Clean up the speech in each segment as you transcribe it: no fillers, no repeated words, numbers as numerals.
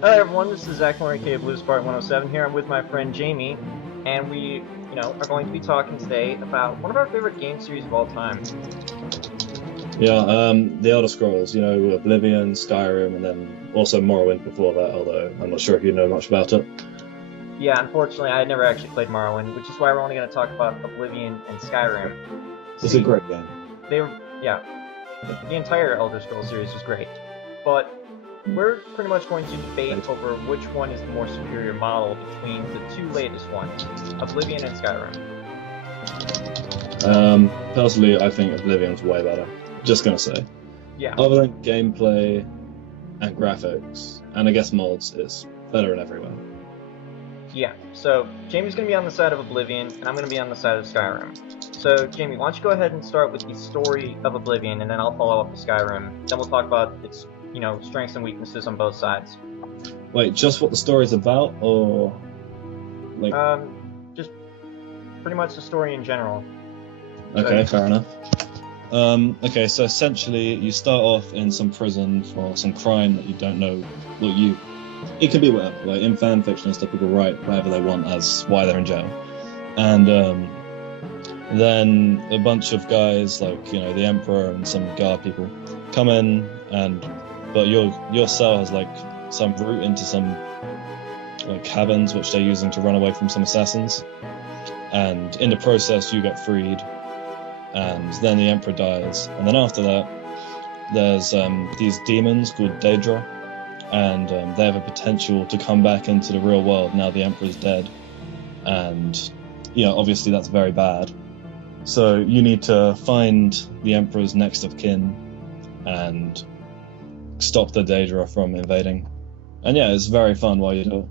Hello everyone, this is Zach Moore, aka Blue Spartan 107 here. I'm with my friend Jamie, and we, are going to be talking today about one of our favorite game series of all time. Yeah, the Elder Scrolls, Oblivion, Skyrim, and then also Morrowind before that, although I'm not sure if you know much about it. Yeah, unfortunately, I had never actually played Morrowind, which is why we're only going to talk about Oblivion and Skyrim. It's a great game. The entire Elder Scrolls series is great, but we're pretty much going to debate over which one is the more superior model between the two latest ones, Oblivion and Skyrim. Personally, I think Oblivion's way better. Just gonna say. Yeah. Other than gameplay and graphics, and I guess mods, it's better in every way. Yeah, so Jamie's going to be on the side of Oblivion, and I'm going to be on the side of Skyrim. So, Jamie, why don't you go ahead and start with the story of Oblivion, and then I'll follow up with Skyrim. Then we'll talk about its, strengths and weaknesses on both sides. Wait, just what the story's about, or like? Just pretty much the story in general. Okay, fair enough. Okay, so essentially, you start off in some prison for some crime that you don't know. Well, it could be whatever. Like in fan fiction and stuff, people write whatever they want as why they're in jail, and then a bunch of guys like the Emperor and some guard people come in, but your cell has like some route into some like cabins which they're using to run away from some assassins, and in the process you get freed, and then the Emperor dies, and then after that there's these demons called Daedra, and they have a potential to come back into the real world now the Emperor's dead, and obviously that's very bad. So you need to find the Emperor's next of kin and stop the Daedra from invading. And yeah, it's very fun while you do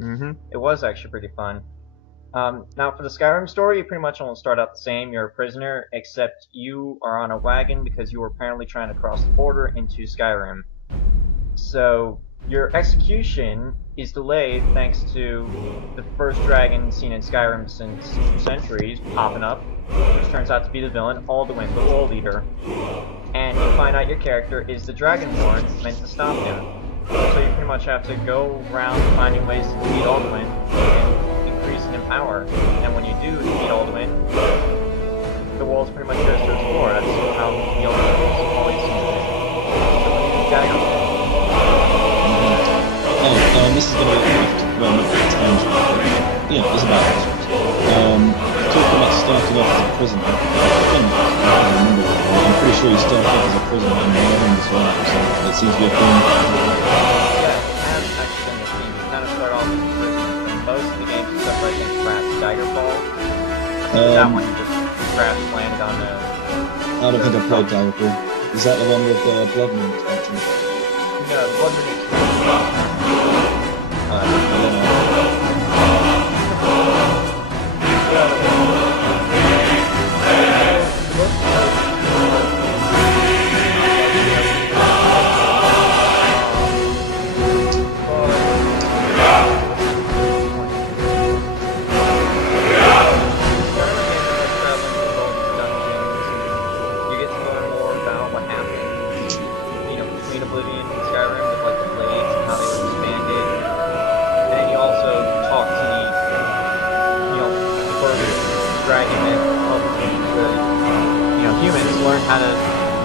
it. It was actually pretty fun. Now for the Skyrim story, you pretty much almost start out the same. You're a prisoner, except you are on a wagon because you were apparently trying to cross the border into Skyrim. So your execution is delayed thanks to the first dragon seen in Skyrim since centuries popping up, which turns out to be the villain, Alduin, the World Eater. And you find out your character is the Dragonborn meant to stop him. So you pretty much have to go around finding ways to defeat Alduin and increasing in power. And when you do defeat Alduin, the world's pretty much yours to explore. That's how the Elder Scrolls always seem to be. So you gotta go. This is going to be not a tangent, but it's about talking about starting off as a prisoner. I'm pretty sure you start off as a prisoner in Morrowind as well, so that seems to be a thing. Yeah, it has actually been a theme. You kind of start off as a prisoner in most of the games except for I think perhaps Daggerfall. That one you just perhaps landed on the... I don't think I played Daggerfall. Is that the one with the Blood Moon expansion? No, the Blood Moon expansion. I don't know. You get to learn more about what happened, between Oblivion and Skyrim with like the blades and how they were expanded. And then you also talk to the first dragon that helps the humans learn how to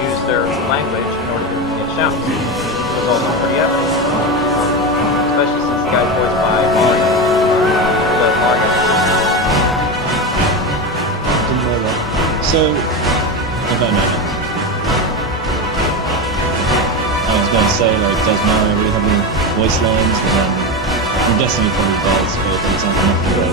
use their language in order to get shouts. It was also pretty epic, especially since the guy's voiced by Mario. So Mario. Didn't know that. So, I don't know. I was going to say, does Mario really have any voice lines? But then, I'm guessing he probably does, but it's not enough to go.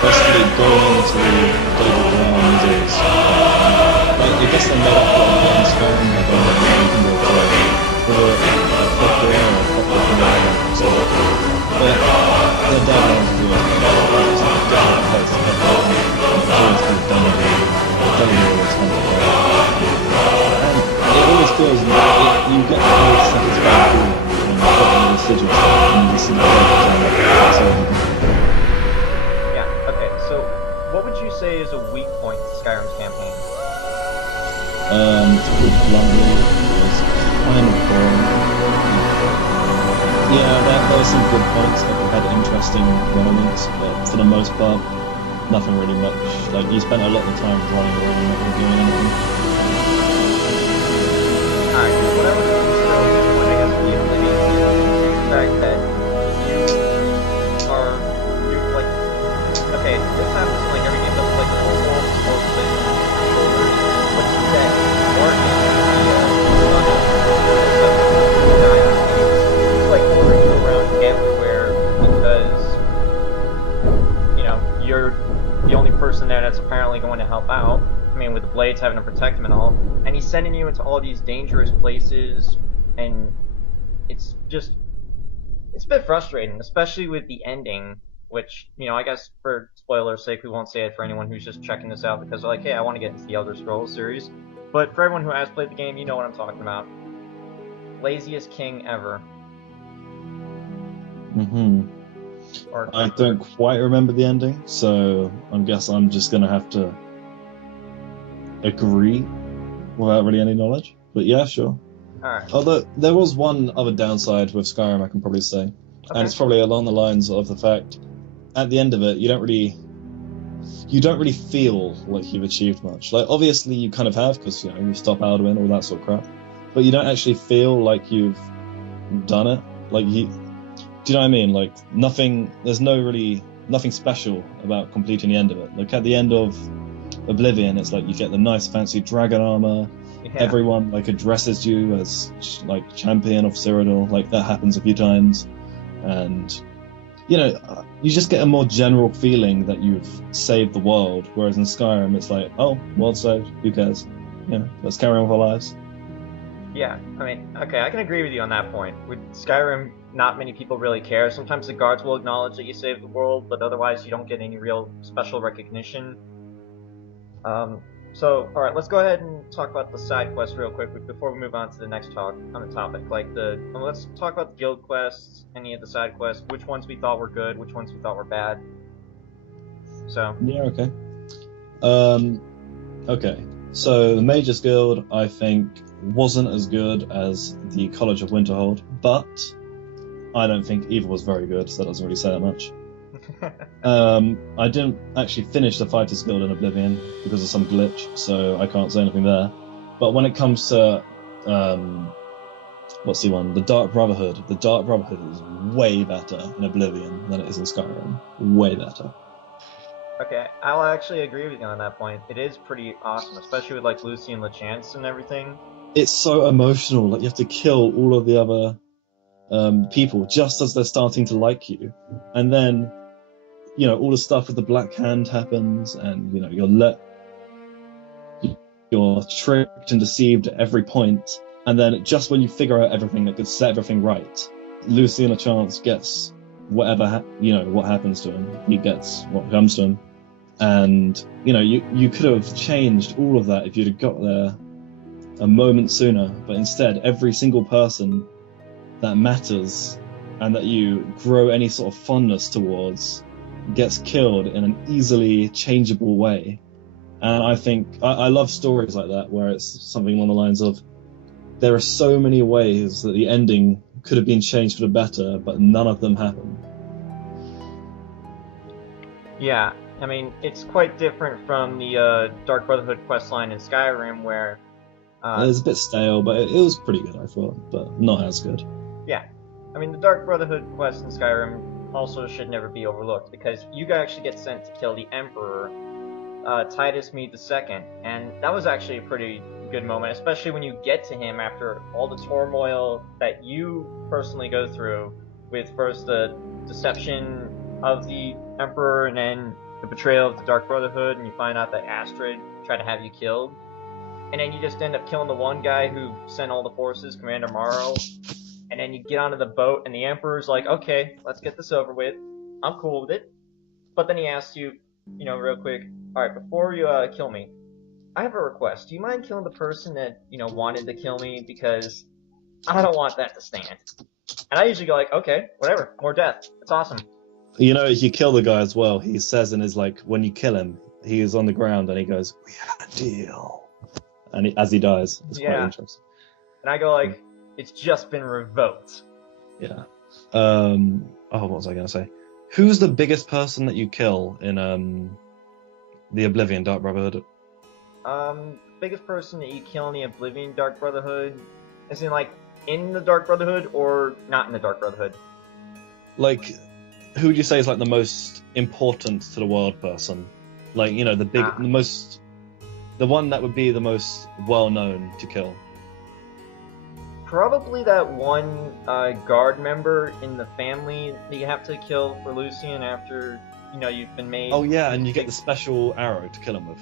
Basically going into David Brown's is, I guess they made up for it in Skyrim, but you can go for a proper or a proper command, so, but they're definitely to do it, it's a different place to get there, and it's done it, and it always feels like you get the whole satisfying feeling when you put in the residual what would you say is a weak point to Skyrim's campaign? To put it bluntly, it was kind of boring. Yeah, there were some good points, like we had interesting moments, but for the most part, nothing really much. Like, you spent a lot of time running around, not really doing anything. Alright, what I would consider a weak point, I guess, would be Oblivion, is the fact that you're like, okay, this happens in like every game, but like the whole world is supposedly on your shoulders, but you that working it's like ordering you around everywhere because, you know, you're the only person there that's apparently going to help out. I mean, with the blades having to protect him and all, and he's sending you into all these dangerous places, and it's just, it's a bit frustrating, especially with the ending, which, you know, I guess for spoiler's sake, we won't say it for anyone who's just checking this out because they're like, hey, I want to get into the Elder Scrolls series. But for everyone who has played the game, you know what I'm talking about. Laziest king ever. I don't quite remember the ending, so I guess I'm just gonna have to agree without really any knowledge. But yeah, sure. Alright. Although there was one other downside with Skyrim, I can probably say, Okay. and it's probably along the lines of the fact, at the end of it, you don't really feel like you've achieved much. Like, obviously you kind of have, because, you know, you stop Alduin, all that sort of crap, but you don't actually feel like you've done it. Like, do you know what I mean? Like, there's nothing special about completing the end of it. Like, at the end of Oblivion, it's like you get the nice fancy dragon armor. Yeah. Everyone like addresses you as like champion of Cyrodiil. Like, that happens a few times, and you know, you just get a more general feeling that you've saved the world. Whereas in Skyrim, it's like, oh, world saved, who cares? You know, let's carry on with our lives. Yeah, I mean, okay, I can agree with you on that point. With Skyrim, not many people really care. Sometimes the guards will acknowledge that you saved the world, but otherwise you don't get any real special recognition. So, alright, let's go ahead and talk about the side quests real quick before we move on to the next on the topic. Like, let's talk about the guild quests, any of the side quests, which ones we thought were good, which ones we thought were bad. So. Yeah, okay. Okay, so the Mages Guild, I think, wasn't as good as the College of Winterhold, but I don't think either was very good, so that doesn't really say that much. I didn't actually finish the Fighters Guild in Oblivion because of some glitch, so I can't say anything there. But when it comes to what's the one? The Dark Brotherhood. The Dark Brotherhood is way better in Oblivion than it is in Skyrim. Way better. Okay, I'll actually agree with you on that point. It is pretty awesome, especially with like Lucy and LeChance and everything. It's so emotional. Like, you have to kill all of the other people just as they're starting to like you, and then, you know, all the stuff with the Black Hand happens, and, you know, you're tricked and deceived at every point, and then just when you figure out everything that could set everything right, Lucy and LeChance gets whatever what happens to him. He gets what comes to him, and you know, you could have changed all of that if you'd have got there a moment sooner, but instead every single person that matters and that you grow any sort of fondness towards gets killed in an easily changeable way. And I think I love stories like that, where it's something along the lines of, there are so many ways that the ending could have been changed for the better, but none of them happen. Yeah, I mean, it's quite different from the Dark Brotherhood questline in Skyrim, where it was a bit stale, but it was pretty good, I thought, but not as good. Yeah, I mean, the Dark Brotherhood quest in Skyrim also should never be overlooked, because you actually get sent to kill the Emperor, Titus Mede II, and that was actually a pretty good moment, especially when you get to him after all the turmoil that you personally go through, with first the deception of the Emperor and then the betrayal of the Dark Brotherhood, and you find out that Astrid tried to have you killed, and then you just end up killing the one guy who sent all the forces, Commander Morrow, and then you get onto the boat, and the Emperor's like, okay, let's get this over with. I'm cool with it. But then he asks you, you know, real quick, alright, before you kill me, I have a request. Do you mind killing the person that, you know, wanted to kill me? Because I don't want that to stand. And I usually go like, okay, whatever, more death. It's awesome. You know, if you kill the guy as well, he says in his like when you kill him, he is on the ground and he goes, "We had a deal," and as he dies, it's quite Yeah, interesting. and I go like, it's just been revoked. Yeah. Oh, what was I gonna say? Who's the biggest person that you kill in the Oblivion Dark Brotherhood? Biggest person that you kill in the Oblivion Dark Brotherhood, is in like in the Dark Brotherhood or not in the Dark Brotherhood? Like, who would you say is like the most important to the world person? Like, you know, the one that would be the most well known to kill. Probably that one guard member in the family that you have to kill for Lucian after, you've been made. Oh yeah, and you get the special arrow to kill him with.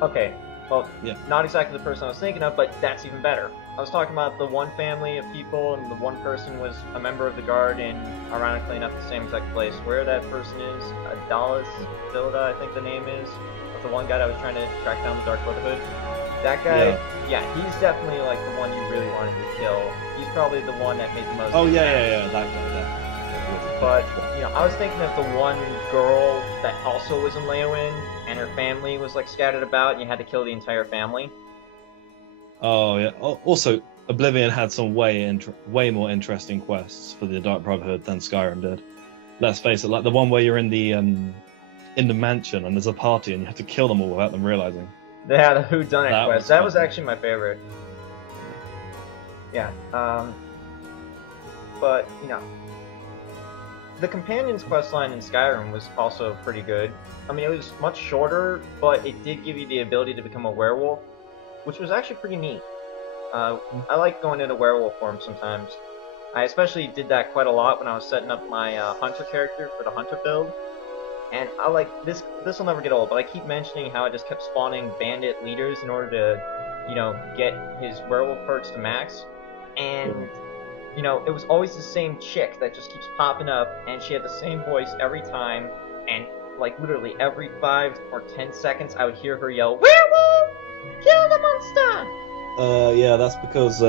Okay, well, Yeah. not exactly the person I was thinking of, but that's even better. I was talking about the one family of people, and the one person was a member of the guard in, ironically enough, the same exact place. Where that person is, Dallas Vilda, I think the name is, of the one guy that was trying to track down the Dark Brotherhood. That guy, yeah, he's definitely like the one you really wanted to kill. He's probably the one that made the most. Oh yeah, that guy. But I was thinking of the one girl that also was in Leonin, and her family was like scattered about, and you had to kill the entire family. Oh yeah. Also, Oblivion had some way more interesting quests for the Dark Brotherhood than Skyrim did. Let's face it, like the one where you're in the mansion and there's a party and you have to kill them all without them realizing. Yeah, the whodunit quest. That was actually my favorite. Yeah. But the companion's questline in Skyrim was also pretty good. I mean, it was much shorter, but it did give you the ability to become a werewolf, which was actually pretty neat. I like going into werewolf form sometimes. I especially did that quite a lot when I was setting up my hunter character for the hunter build. And I like this will never get old, but I keep mentioning how I just kept spawning bandit leaders in order to, get his werewolf perks to max. And, it was always the same chick that just keeps popping up, and she had the same voice every time, and like literally every 5 or 10 seconds I would hear her yell, "Werewolf! Kill the monster!" Yeah, that's because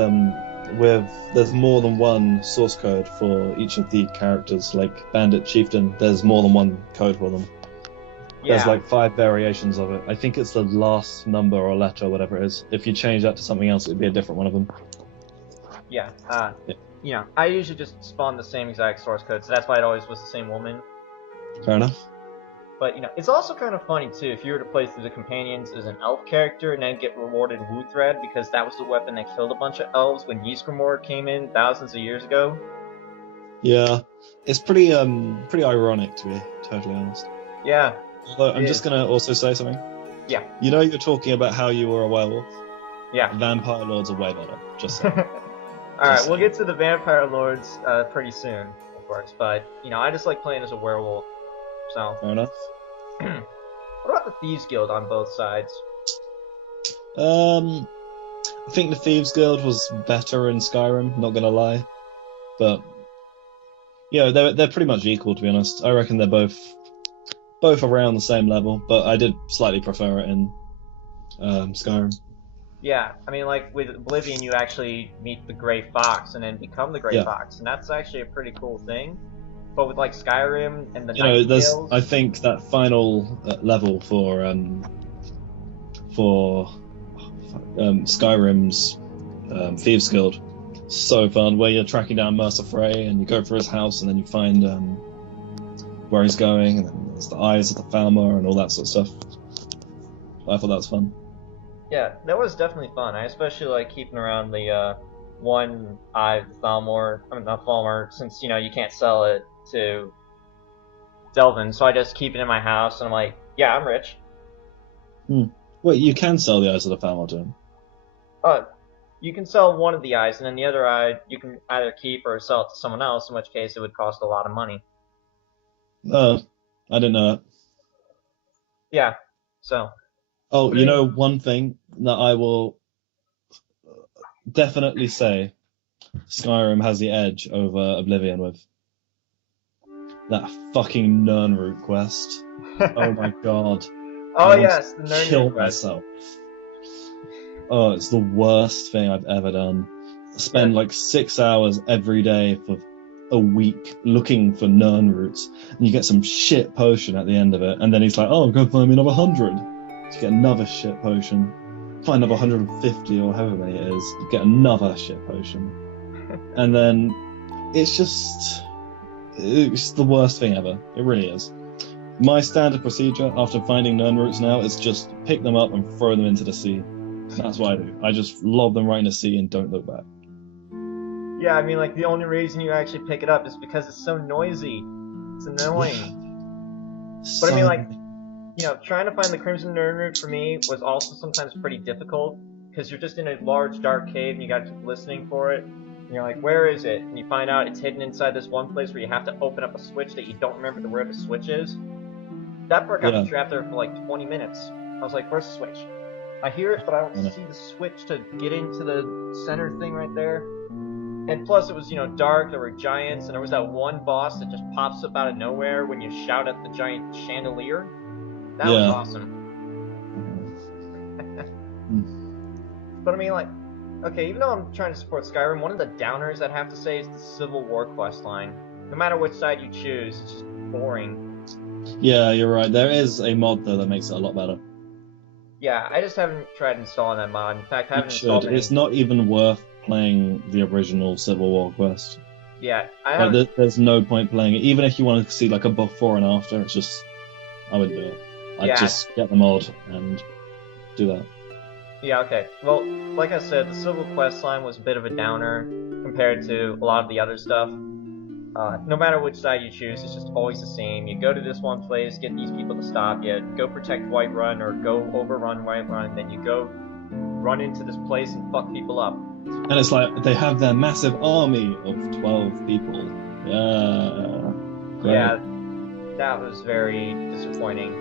there's more than one source code for each of the characters. Like Bandit Chieftain, there's more than one code for them. Yeah. There's like 5 variations of it. I think it's the last number or letter or whatever it is. If you change that to something else, it'd be a different one of them. Yeah. I usually just spawn the same exact source code, so that's why it always was the same woman. Fair enough. But, it's also kind of funny, too, if you were to play through the companions as an elf character and then get rewarded Woo Thread, because that was the weapon that killed a bunch of elves when Ysgramor came in thousands of years ago. Yeah, it's pretty ironic, to be totally honest. Yeah. Although I'm just going to also say something. Yeah. You're talking about how you were a werewolf? Yeah. Vampire Lords are way better, just saying. Alright, we'll get to the Vampire Lords pretty soon, of course, but, I just like playing as a werewolf. So. Fair enough. What about the Thieves Guild on both sides? I think the Thieves Guild was better in Skyrim, not gonna lie. But they're pretty much equal, to be honest. I reckon they're both around the same level, but I did slightly prefer it in Skyrim. Yeah, I mean, like with Oblivion, you actually meet the Grey Fox and then become the Grey Fox, and that's actually a pretty cool thing. But with like Skyrim and the there's I think that final level for Skyrim's Thieves Guild, so fun, where you're tracking down Mercer Frey and you go for his house and then you find where he's going, and then there's the eyes of the Falmer and all that sort of stuff. I thought that was fun. Yeah, that was definitely fun. I especially like keeping around the one eye of the Falmer. I mean, not Falmer, since you can't sell it to Delvin, so I just keep it in my house, and I'm like, yeah, I'm rich. Wait, you can sell the eyes of the Falmer to him? You can sell one of the eyes, and then the other eye you can either keep or sell it to someone else, in which case it would cost a lot of money. Oh, I didn't know that. Yeah, so. Oh, one thing that I will definitely say Skyrim has the edge over Oblivion with. That fucking Nirnroot quest. Oh my god. Oh yes, the Nirnroot kill quest. Myself. Oh, it's the worst thing I've ever done. I spend like 6 hours every day for a week looking for Nern roots, and you get some shit potion at the end of it, and then he's like, "Oh, go find me another 100." You get another shit potion. Find another 150 or however many it is. You get another shit potion, and then it's the worst thing ever. It really is. My standard procedure after finding Nern roots now is just pick them up and throw them into the sea. That's what I do. I just lob them right in the sea and don't look back. Yeah, I mean, like, the only reason you actually pick it up is because it's so noisy. It's annoying. But I mean, like, you know, trying to find the Crimson Nern root for me was also sometimes pretty difficult, because you're just in a large, dark cave and you gotta keep listening for it. And you're like, where is it? And you find out it's hidden inside this one place where you have to open up a switch that you don't remember where the switch is. That part got me trapped there for like 20 minutes. I was like, where's the switch? I hear it, but I don't see the switch to get into the center thing right there. And plus, it was, you know, dark, there were giants, and there was that one boss that just pops up out of nowhere when you shout at the giant chandelier. That was awesome. But I mean, like, okay, even though I'm trying to support Skyrim, one of the downers I'd have to say is the Civil War questline. No matter which side you choose, it's just boring. Yeah, you're right. There is a mod, though, that makes it a lot better. Yeah, I just haven't tried installing that mod. In fact, I haven't installed it. It's not even worth playing the original Civil War quest. Yeah, I haven't... Like, there's no point playing it. Even if you want to see like a before and after, it's just... I wouldn't do it. I'd just get the mod and do that. Yeah, okay. Well, like I said, the Civil quest line was a bit of a downer compared to a lot of the other stuff. No matter which side you choose, it's just always the same. You go to this one place, get these people to stop you, go protect Whiterun, or go overrun Whiterun, then you go run into this place and fuck people up. And it's like, they have their massive army of 12 people. Yeah. Great. Yeah, that was very disappointing.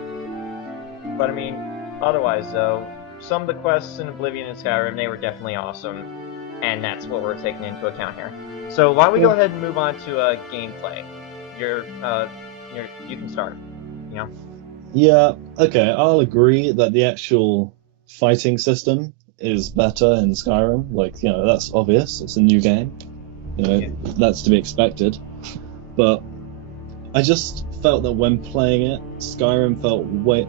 But I mean, otherwise though, some of the quests in Oblivion and Skyrim, they were definitely awesome. And that's what we're taking into account here. So why don't we go ahead and move on to gameplay? You can start, you know? Yeah, okay, I'll agree that the actual fighting system is better in Skyrim. Like, you know, that's obvious. It's a new game. You know, that's to be expected. But I just felt that when playing it, Skyrim felt way...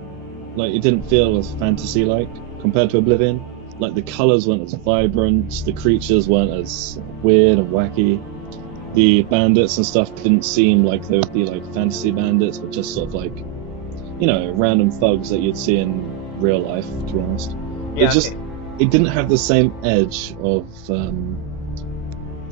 like, it didn't feel as fantasy-like compared to Oblivion. Like, the colours weren't as vibrant, the creatures weren't as weird and wacky. The bandits and stuff didn't seem like they would be like fantasy bandits, but just sort of like, you know, random thugs that you'd see in real life, to be honest. Yeah, it didn't have the same edge of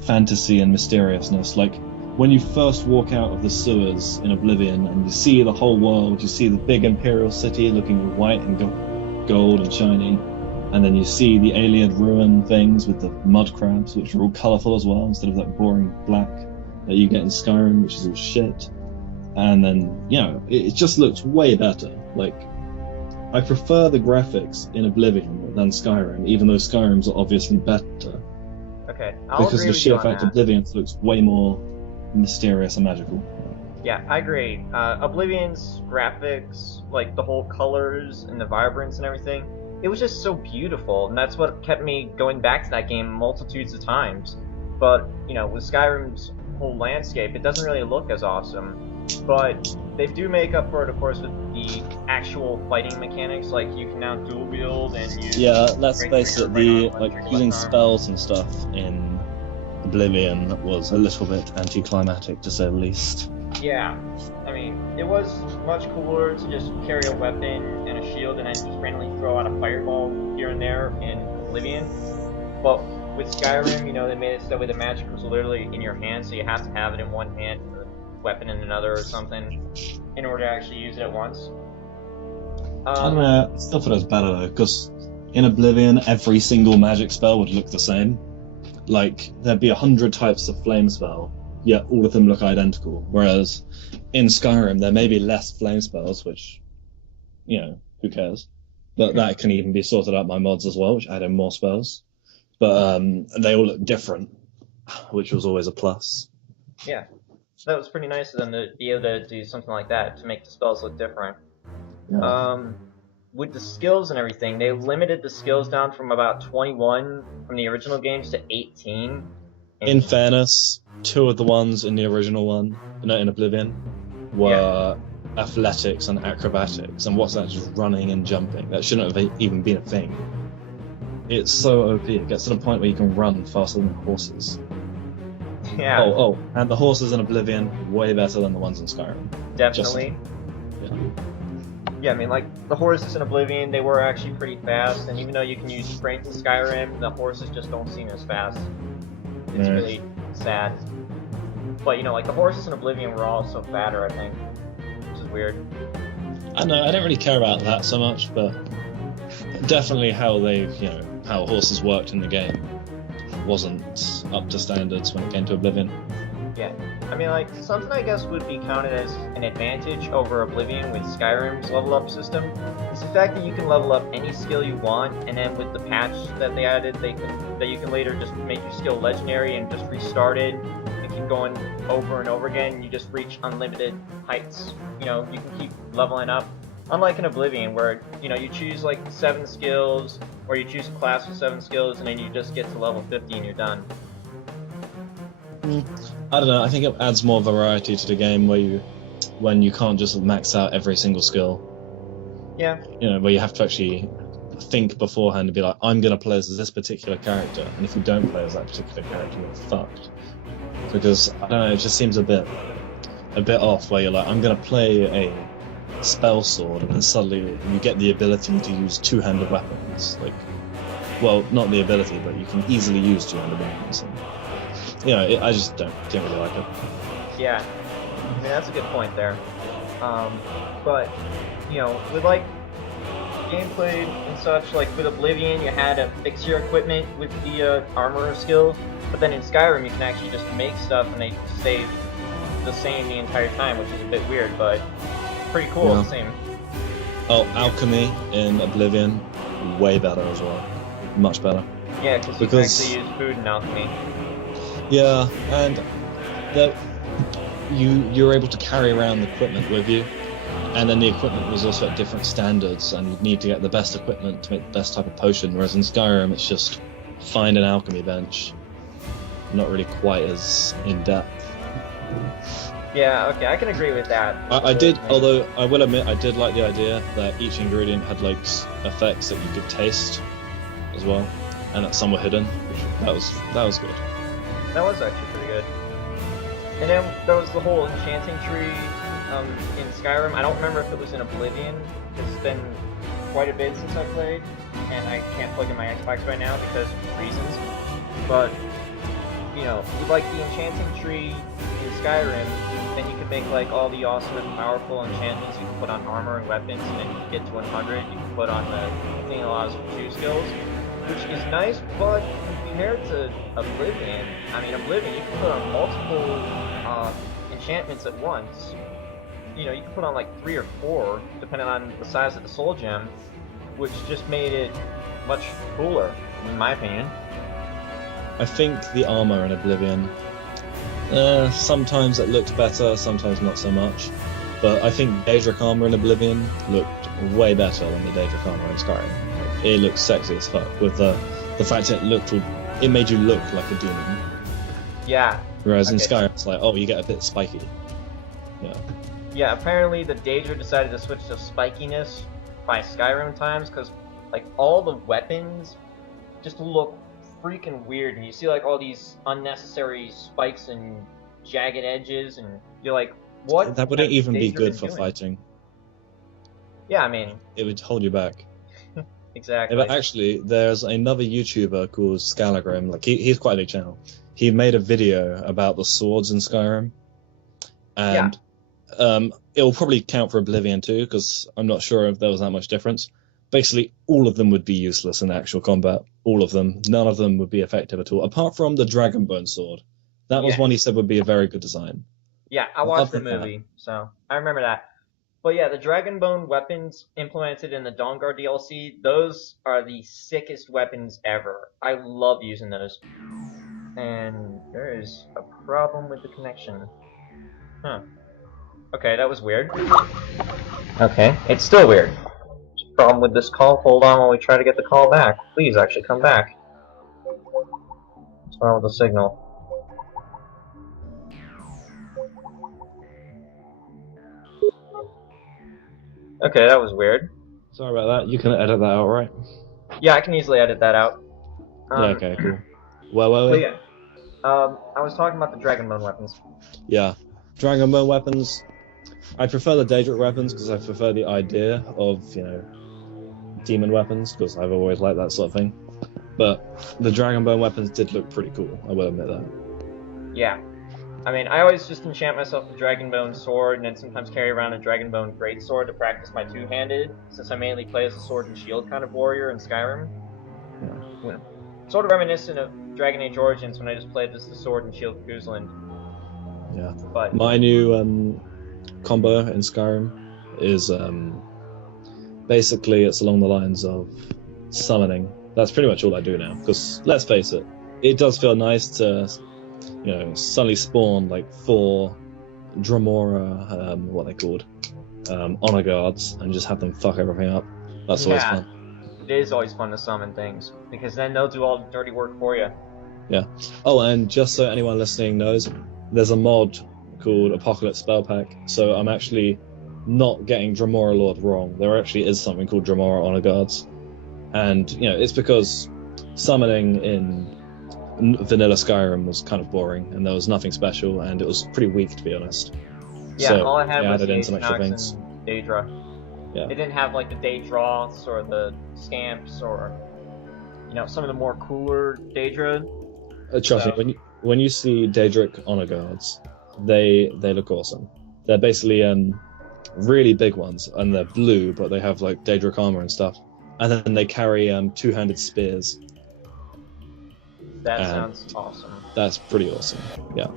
fantasy and mysteriousness. Like, when you first walk out of the sewers in Oblivion and you see the whole world, you see the big imperial city looking white and gold and shiny, and then you see the alien ruin things with the mud crabs, which are all colourful as well, instead of that boring black that you get in Skyrim, which is all shit. And then, you know, it just looks way better. Like, I prefer the graphics in Oblivion than Skyrim, even though Skyrim's are obviously better. Okay, because of the sheer fact Oblivion looks way more mysterious and magical. Yeah, I agree. Oblivion's graphics, like the whole colors and the vibrance and everything, it was just so beautiful, and that's what kept me going back to that game multitudes of times. But, you know, with Skyrim's whole landscape, it doesn't really look as awesome. But they do make up for it, of course, with the actual fighting mechanics, like you can now dual wield and use... Yeah, let's face it, like, using spells and stuff in Oblivion was a little bit anticlimactic, to say the least. Yeah, I mean, it was much cooler to just carry a weapon and a shield and then just randomly throw out a fireball here and there in Oblivion. But with Skyrim, you know, they made it so that way the magic was literally in your hand, so you have to have it in one hand and the weapon in another or something in order to actually use it at once. I don't know, I still thought it was better though, because in Oblivion, every single magic spell would look the same. Like, there'd be 100 types of flame spell, yet all of them look identical. Whereas in Skyrim, there may be less flame spells, which, you know, who cares? But that can even be sorted out by mods as well, which add in more spells. But they all look different, which was always a plus. Yeah, that was pretty nice of them to be able to do something like that, to make the spells look different. Yeah. With the skills and everything, they limited the skills down from about 21 from the original games to 18. In fairness, 2 of the ones in the original one, no, in Oblivion, were athletics and acrobatics, and what's that, just running and jumping? That shouldn't have even been a thing. It's so OP, it gets to the point where you can run faster than horses. Yeah. Oh, and the horses in Oblivion, way better than the ones in Skyrim. Definitely. Yeah, I mean, like, the horses in Oblivion, they were actually pretty fast, and even though you can use sprint in Skyrim, the horses just don't seem as fast. It's really sad. But, you know, like, the horses in Oblivion were also fatter, I think, which is weird. I know, I don't really care about that so much, but definitely how they, how horses worked in the game wasn't up to standards when it came to Oblivion. Yeah, I mean, like, something I guess would be counted as an advantage over Oblivion with Skyrim's level up system is the fact that you can level up any skill you want, and then with the patch that they added, that you can later just make your skill legendary and just restart it and keep going over and over again, and you just reach unlimited heights. You know, you can keep leveling up. Unlike in Oblivion, where, you know, you choose like 7 skills, or you choose a class with 7 skills, and then you just get to level 50 and you're done. I don't know, I think it adds more variety to the game when you can't just max out every single skill. Yeah. You know, where you have to actually think beforehand and be like, I'm going to play as this particular character, and if you don't play as that particular character, you're fucked. Because, I don't know, it just seems a bit off, where you're like, I'm going to play a spell sword, and then suddenly you get the ability to use 2-handed weapons. Like, well, not the ability, but you can easily use 2-handed weapons. And, you know, I just don't really like it. Yeah, I mean, that's a good point there. But, you know, with like gameplay and such, like with Oblivion, you had to fix your equipment with the armor skill, but then in Skyrim, you can actually just make stuff and they stay the same the entire time, which is a bit weird, but pretty cool at the same. Oh, alchemy in Oblivion, way better as well. Much better. Yeah, because you can actually use food in alchemy. Yeah, and you're able to carry around the equipment with you, and then the equipment was also at different standards, and you'd need to get the best equipment to make the best type of potion, whereas in Skyrim it's just find an alchemy bench. Not really quite as in-depth. Yeah, okay, I can agree with that. I did, although I will admit, I did like the idea that each ingredient had like effects that you could taste as well, and that some were hidden. That was good. That was actually pretty good. And then there was the whole enchanting tree in Skyrim. I don't remember if it was in Oblivion. It's been quite a bit since I played, and I can't plug in my Xbox right now because of reasons. But, you know, with like the enchanting tree in Skyrim, then you can make like all the awesome and powerful enchantments. You can put on armor and weapons, and then you can get to 100. You can put on the thing that allows for 2 skills, which is nice, but compared to Oblivion, I mean, Oblivion, you can put on multiple enchantments at once. You know, you can put on like 3 or 4, depending on the size of the soul gem, which just made it much cooler, in my opinion. I think the armor in Oblivion, sometimes it looked better, sometimes not so much. But I think Daedric armor in Oblivion looked way better than the Daedric armor in Skyrim. It looked sexy as fuck, with the fact that it made you look like a demon. Yeah. Whereas in Skyrim, it's like, oh, you get a bit spiky. Yeah. Yeah, apparently the Daedra decided to switch to spikiness by Skyrim times, because like all the weapons just look freaking weird, and you see like all these unnecessary spikes and jagged edges, and you're like, what? That wouldn't even be Daedra good been for doing? fighting. Yeah, I mean, it would hold you back. Exactly. Yeah, but actually, there's another YouTuber called Skyrim. Like he's quite a big channel. He made a video about the swords in Skyrim, and it'll probably count for Oblivion too, because I'm not sure if there was that much difference. Basically, all of them would be useless in actual combat. All of them. None of them would be effective at all, apart from the Dragonbone sword. That was one he said would be a very good design. Yeah, I watched the movie, so I remember that. But yeah, the Dragonbone weapons implemented in the Dawnguard DLC, those are the sickest weapons ever. I love using those. And there is a problem with the connection. Huh. Okay, that was weird. Okay, it's still weird. There's a problem with this call. Hold on while we try to get the call back. Please actually come back. What's wrong with the signal? Okay, that was weird. Sorry about that. You can edit that out, right? Yeah, I can easily edit that out. Yeah. Um, Okay. Cool. Where were but we? yeah, I was talking about the Dragonbone weapons. Yeah. Dragon Bone weapons. I prefer the Daedric weapons because I prefer the idea of demon weapons because I've always liked that sort of thing. But the Dragon Bone weapons did look pretty cool. I will admit that. Yeah. I mean, I always just enchant myself a Dragonbone sword and then sometimes carry around a Dragonbone greatsword to practice my two-handed, since I mainly play as a sword and shield kind of warrior in Skyrim. Yeah. Sort of reminiscent of Dragon Age Origins when I just played as the sword and shield Kuzland. Yeah. But My new combo in Skyrim is basically it's along the lines of summoning. That's pretty much all I do now. Because let's face it, it does feel nice to suddenly spawn like 4 Dremora, what they called, honor guards, and just have them fuck everything up. That's always fun. It is always fun to summon things, because then they'll do all the dirty work for you. Yeah. Oh, and just so anyone listening knows, there's a mod called Apocalypse Spell Pack, so I'm actually not getting Dremora Lord wrong. There actually is something called Dremora Honor Guards, and it's because summoning in vanilla Skyrim was kind of boring, and there was nothing special, and it was pretty weak, to be honest. Yeah, so all I had was added the in some extra Aeschinox things. and Daedra. Yeah. It didn't have like the Daedroths or the Scamps or some of the more cooler Daedra. Trust me, when you see Daedric Honor Guards, they look awesome. They're basically really big ones, and they're blue, but they have like Daedric armor and stuff. And then they carry two-handed spears. That sounds awesome. That's pretty awesome. Yeah.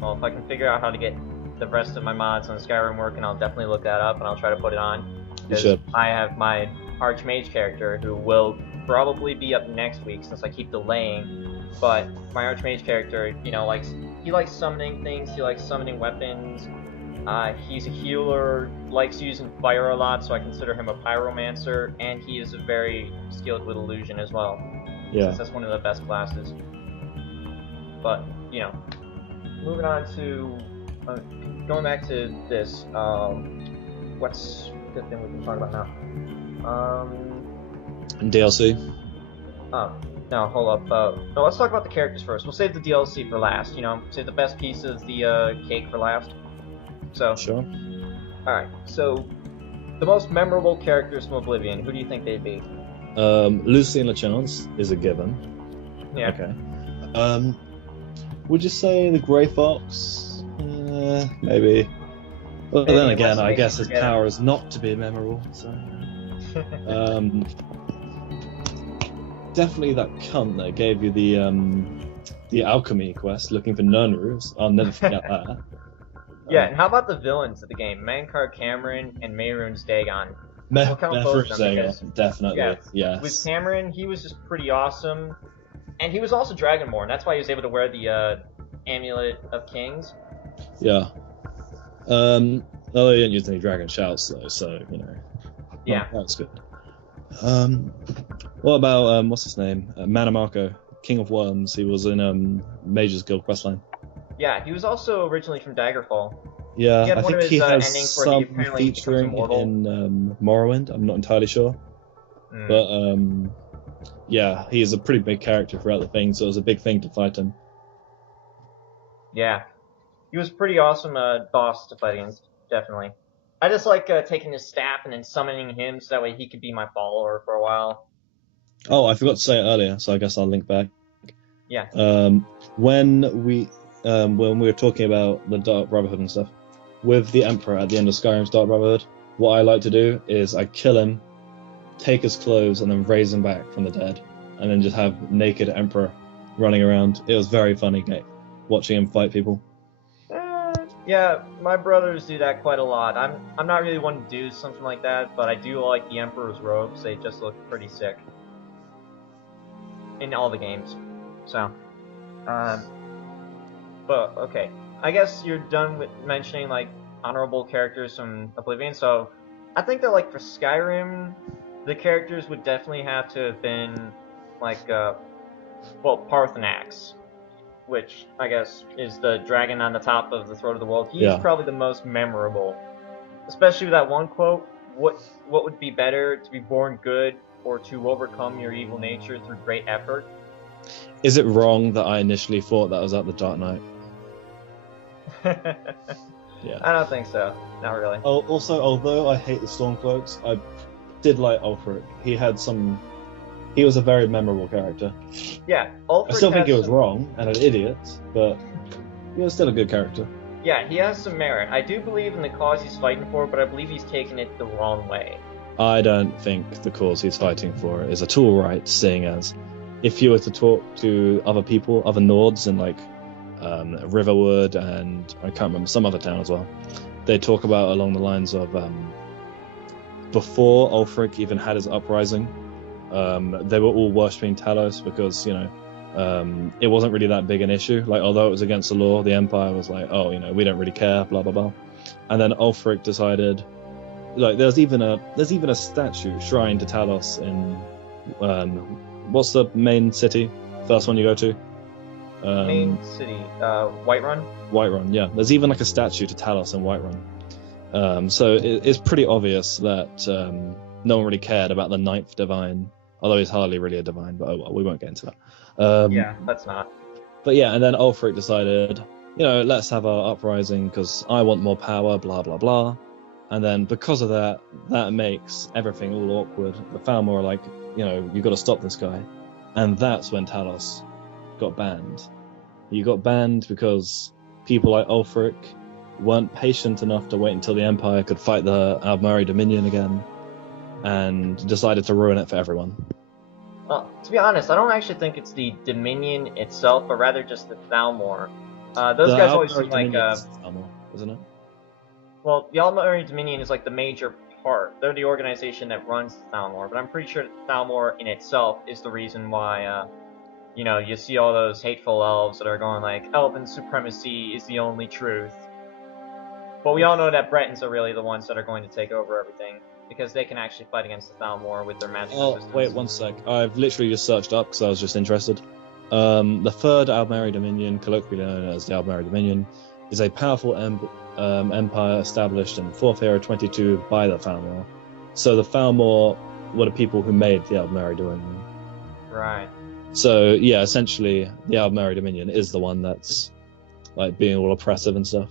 Well, if I can figure out how to get the rest of my mods on Skyrim working, I'll definitely look that up and I'll try to put it on. You should. I have my Archmage character who will probably be up next week since I keep delaying. But my Archmage character, he likes summoning things, he likes summoning weapons. He's a healer, likes using fire a lot, so I consider him a pyromancer, and he is very skilled with illusion as well. Yeah. Since that's one of the best classes. But, moving on to going back to this, what's the thing we can talk about now? DLC? Oh, no, hold up. No, let's talk about the characters first. We'll save the DLC for last, save the best piece of the cake for last. So, sure. Alright, so the most memorable characters from Oblivion, who do you think they'd be? Lucy and LeChance is a given. Yeah. Okay. Would you say the Grey Fox? Maybe. But then again, I guess his power is not to be memorable. So. Definitely that cunt that gave you the alchemy quest, looking for Nunrus. I'll never forget that. Yeah, and how about the villains of the game? Mankar Cameron and Mehrunes Dagon. We'll count both of them because, definitely, yes. With Cameron, he was just pretty awesome. And he was also Dragonborn. That's why he was able to wear the Amulet of Kings. Yeah. Although he didn't use any dragon shouts, though, so, Yeah. That's good. What about, what's his name? Manamako, King of Worms. He was in Mage's Guild questline. Yeah, he was also originally from Daggerfall. Yeah, I think he has some featuring in Morrowind. I'm not entirely sure. But, yeah, he is a pretty big character throughout the thing, so it was a big thing to fight him. Yeah. He was pretty awesome boss to fight against, definitely. I just like taking his staff and then summoning him so that way he could be my follower for a while. Oh, I forgot to say it earlier, so I guess I'll link back. Yeah. When we were talking about the Dark Brotherhood and stuff, with the Emperor at the end of Skyrim's Dark Brotherhood, what I like to do is I kill him, take his clothes, and then raise him back from the dead, and then just have naked Emperor running around. It was very funny watching him fight people. Yeah, my brothers do that quite a lot. I'm not really one to do something like that, but I do like the Emperor's robes. They just look pretty sick in all the games. So, but okay, I guess you're done with mentioning like honorable characters from Oblivion. So, I think that like for Skyrim, the characters would definitely have to have been like Parthenax, which I guess is the dragon on the top of the throat of the world. He's probably the most memorable, especially with that one quote. what would be better, to be born good or to overcome your evil nature through great effort? Is it wrong that I initially thought that was at the Dark Knight? Yeah. I don't think so. Not really. Oh, also, although I hate the Stormcloaks, I did like Ulfric. He was a very memorable character. Yeah, I Ulfric still think he has was wrong and an idiot, but he was still a good character. Yeah, he has some merit. I do believe in the cause he's fighting for, but I believe he's taken it the wrong way. I don't think the cause he's fighting for is at all right, seeing as if you were to talk to other people, other Nords in like Riverwood and I can't remember, some other town as well, they talk about along the lines of before Ulfric even had his uprising, they were all worshipping Talos because, it wasn't really that big an issue. Like, although it was against the law, the Empire was like, oh, we don't really care, blah blah blah. And then Ulfric decided, like, there's even a statue, shrine to Talos in what's the main city? First one you go to? Main city, Whiterun? Whiterun, yeah. There's even like a statue to Talos in Whiterun. So it's pretty obvious that no one really cared about the ninth divine, although he's hardly really a divine, but oh well, we won't get into that. Yeah, let's not. But yeah, and then Ulfric decided, let's have our uprising because I want more power, blah blah blah. And then because of that makes everything all awkward. The Thalmor are like, you've got to stop this guy. And that's when Talos got banned. He got banned because people like Ulfric weren't patient enough to wait until the Empire could fight the Aldmeri Dominion again, and decided to ruin it for everyone. Well, to be honest, I don't actually think it's the Dominion itself, but rather just the Thalmor. Those guys always seem like... Thalmor, isn't it? Well, the Aldmeri Dominion is like the major part. They're the organization that runs Thalmor, but I'm pretty sure Thalmor in itself is the reason why, you see all those hateful elves that are going like, elven supremacy is the only truth. But we all know that Bretons are really the ones that are going to take over everything, because they can actually fight against the Thalmor with their magical systems. Wait one sec. I've literally just searched up because I was just interested. The third Aldmeri Dominion, colloquially known as the Aldmeri Dominion, is a powerful empire established in 4th Era 22 by the Thalmor. So the Thalmor were the people who made the Aldmeri Dominion. Right. So yeah, essentially the Aldmeri Dominion is the one that's like being all oppressive and stuff.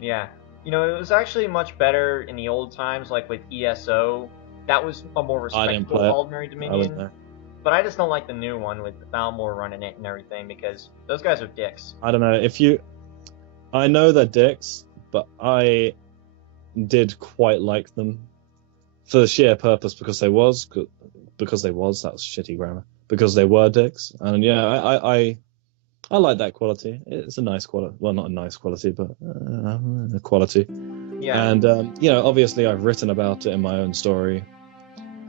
Yeah. It was actually much better in the old times, like with ESO. That was a more respectable Aldmeri Dominion. But I just don't like the new one with the Thalmor running it and everything, because those guys are dicks. I don't know, I know they're dicks, but I did quite like them for the sheer purpose because they was, that was shitty grammar, because they were dicks. And yeah, I like that quality. It's a nice quality. Well, not a nice quality, but a quality. Yeah. And, obviously I've written about it in my own story.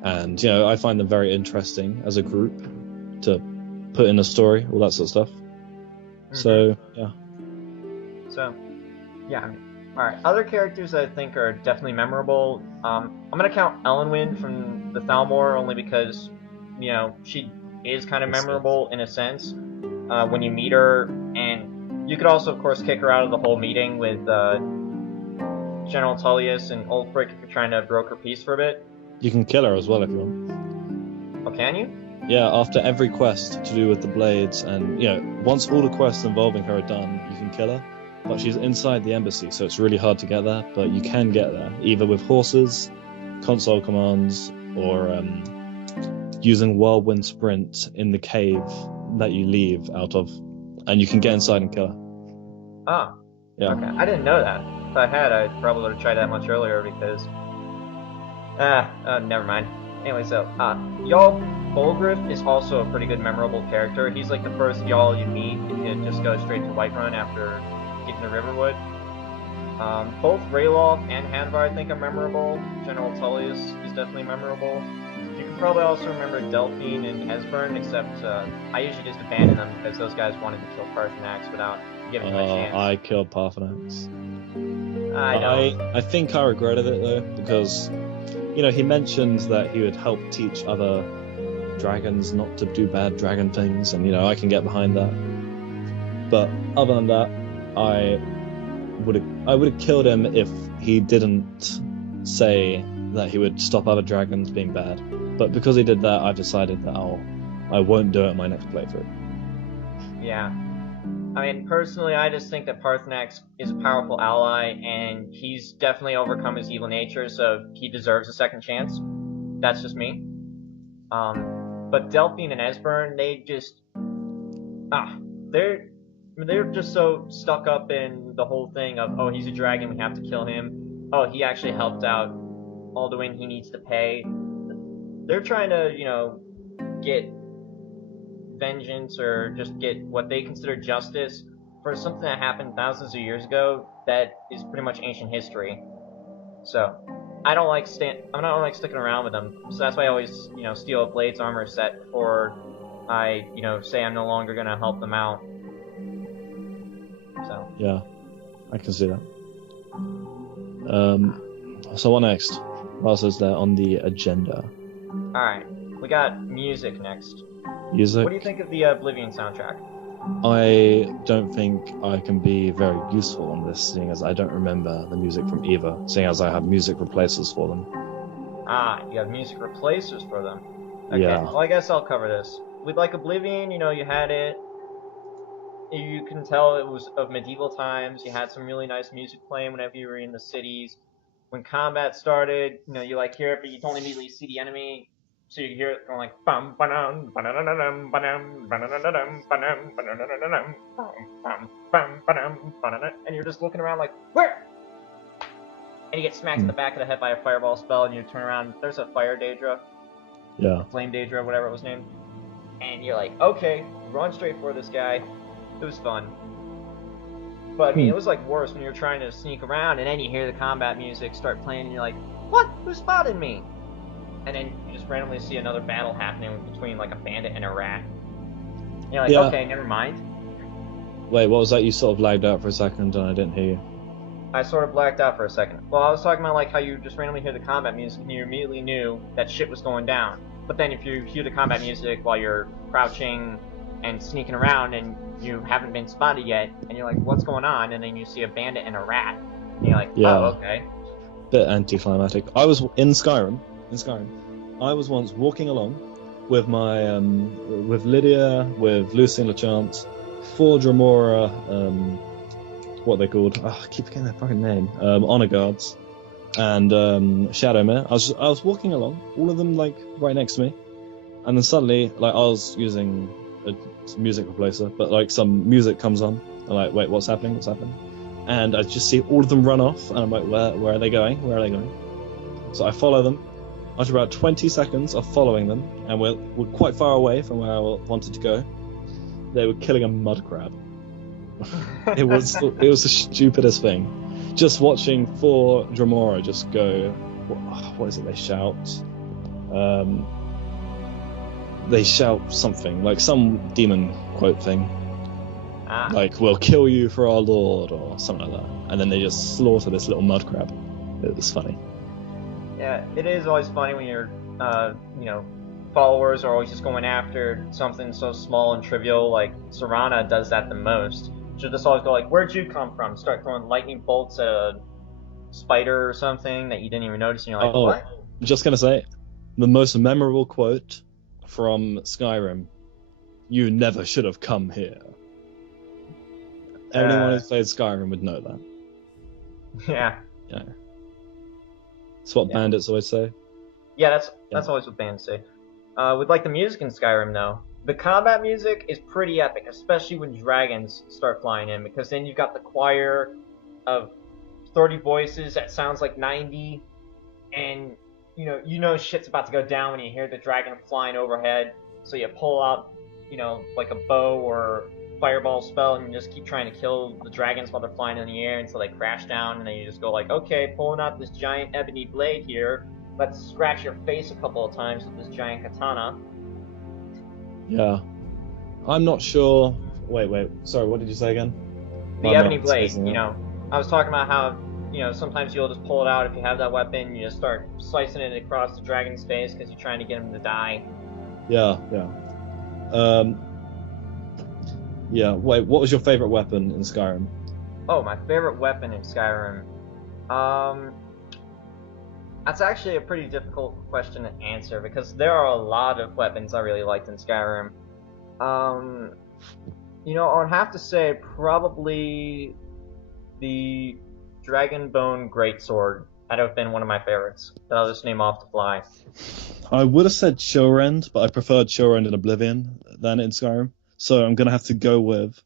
And, I find them very interesting as a group to put in a story, all that sort of stuff. Mm-hmm. So, yeah. So, yeah. Alright, other characters that I think are definitely memorable. I'm going to count Elenwen from the Thalmor only because, she is kind of memorable in a sense. When you meet her, and you could also, of course, kick her out of the whole meeting with General Tullius and Ulfric if you're trying to broker peace for a bit. You can kill her as well if you want. Oh, can you? Yeah, after every quest to do with the blades, and once all the quests involving her are done, you can kill her. But she's inside the embassy, so it's really hard to get there. But you can get there either with horses, console commands, or using whirlwind sprint in the cave that you leave out of, and you can get inside and kill her. Oh. Yeah. Okay, I didn't know that. If I had, I probably would have tried that much earlier because... never mind. Anyway, so, Jarl Bolgriff is also a pretty good memorable character. He's like the first Jarl you meet if you just go straight to Whiterun after getting to Riverwood. Both Ralof and Hanvar I think are memorable. General Tullius is definitely memorable. You can probably also remember Delphine and Hesburn, except I usually just abandon them because those guys wanted to kill Paarthurnax without giving him a chance. I killed Paarthurnax. I know. I think I regretted it though, because he mentioned that he would help teach other dragons not to do bad dragon things, and I can get behind that. But other than that, I would have killed him if he didn't say that he would stop other dragons being bad, but because he did that, I've decided that I won't do it in my next playthrough. Yeah. I mean, personally, I just think that Paarthurnax is a powerful ally, and he's definitely overcome his evil nature, so he deserves a second chance. That's just me. But Delphine and Esbern, they just... they're just so stuck up in the whole thing of, oh, he's a dragon, we have to kill him. Oh, he actually helped out Alduin, he needs to pay. They're trying to, get vengeance or just get what they consider justice for something that happened thousands of years ago that is pretty much ancient history. So I don't like sticking around with them. So that's why I always steal a Blade's armor set before I say I'm no longer gonna help them out. So yeah, I can see that. So what next? What else is there on the agenda? All right, we got music next. Music. What do you think of the Oblivion soundtrack? I don't think I can be very useful on this, seeing as I don't remember the music from either, seeing as I have music replacers for them. You have music replacers for them. Okay, Yeah. well, I guess I'll cover this. With Oblivion, you had it. You can tell it was of medieval times. You had some really nice music playing whenever you were in the cities. When combat started, you hear it, but you don't immediately see the enemy. So you hear it going like bum ba-dum ba-dum ba-dum ba-dum ba-dum ba-dum bum ba-dum ba-dum, and you're just looking around like, where? And you get smacked in the back of the head by a fireball spell, and you turn around. There's a fire Daedra, flame Daedra, whatever it was named, and you're like, okay, run straight for this guy. It was fun. But I mean, it was worse when you're trying to sneak around, and then you hear the combat music start playing, and you're like, what? Who spotted me? And then you just randomly see another battle happening between a bandit and a rat. And you're like, okay, never mind. Wait, what was that? You sort of lagged out for a second and I didn't hear you. I sort of blacked out for a second. Well, I was talking about how you just randomly hear the combat music and you immediately knew that shit was going down. But then if you hear the combat music while you're crouching and sneaking around and you haven't been spotted yet, and you're like, what's going on? And then you see a bandit and a rat. And you're like, oh, okay. Bit anticlimactic. I was in Skyrim. I was once walking along with my with Lydia, with Lucy and LeChance, 4 Dremora, what are they called? Oh, I keep forgetting their fucking name. Honor guards, and Shadowmare. I was walking along, all of them right next to me, and then suddenly I was using a music replacer, but some music comes on. I'm like, wait, what's happening? What's happening? And I just see all of them run off, and I'm like, where are they going? Where are they going? So I follow them. After about 20 seconds of following them, and we're quite far away from where I wanted to go, they were killing a mud crab. It was the stupidest thing. Just watching 4 Dremora just go, what is it they shout? They shout something, some demon quote thing. We'll kill you for our lord, or something like that. And then they just slaughter this little mud crab. It was funny. Yeah, it is always funny when your, followers are always just going after something so small and trivial. Serana does that the most. She'll just always go where'd you come from? Start throwing lightning bolts at a spider or something that you didn't even notice, and you're like, what? I'm just gonna say, the most memorable quote from Skyrim, "You never should have come here." Anyone who's played Skyrim would know that. Yeah. Yeah. That's what bandits always say. Yeah, that's always what bandits say. With the music in Skyrim though, the combat music is pretty epic, especially when dragons start flying in, because then you've got the choir of 30 voices that sounds like 90, and you know shit's about to go down when you hear the dragon flying overhead. So you pull out, a bow or fireball spell, and you just keep trying to kill the dragons while they're flying in the air until they crash down, and then you just go okay, pulling out this giant ebony blade here, let's scratch your face a couple of times with this giant katana. Yeah. I'm not sure. Wait. Sorry, what did you say again? The ebony blade, I was talking about how, sometimes you'll just pull it out if you have that weapon, you just start slicing it across the dragon's face because you're trying to get him to die. Yeah. Yeah, wait, what was your favorite weapon in Skyrim? Oh, my favorite weapon in Skyrim. That's actually a pretty difficult question to answer because there are a lot of weapons I really liked in Skyrim. Um, I would have to say probably the Dragonbone Greatsword. That'd have been one of my favorites. That I'll just name off the fly. I would have said Chillrend, but I preferred Chillrend in Oblivion than in Skyrim. So I'm gonna have to go with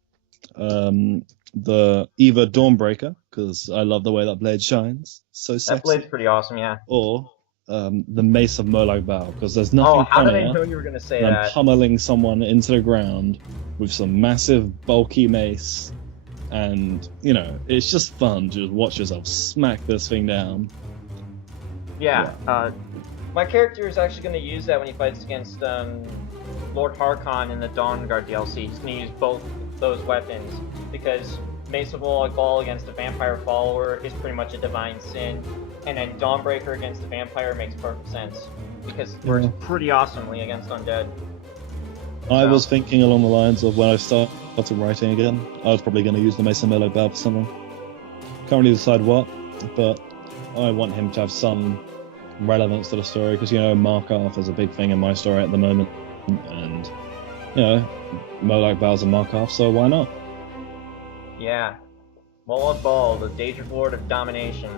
the either Dawnbreaker, because I love the way that blade shines, so That sexy, blade's pretty awesome, yeah. or the Mace of Molag Bal, because there's Oh, nothing how did I funnier know you were gonna say than that? pummeling someone into the ground with some massive, bulky mace, and it's just fun to just watch yourself smack this thing down. Yeah, my character is actually going to use that when he fights against Lord Harkon in the Dawnguard DLC. He's going to use both those weapons because Mace of Molag Bal against a vampire follower is pretty much a divine sin, and then Dawnbreaker against the vampire makes perfect sense because it's pretty awesomely against undead. I was thinking along the lines of when I started writing again, I was probably going to use the Mace of Molag Bal for something. Can't really decide what, but I want him to have some relevance to the story because Markarth is a big thing in my story at the moment, and Molag Bal's a Markarth, so why not? Yeah, Molag Bal, the Daedric Lord of Domination.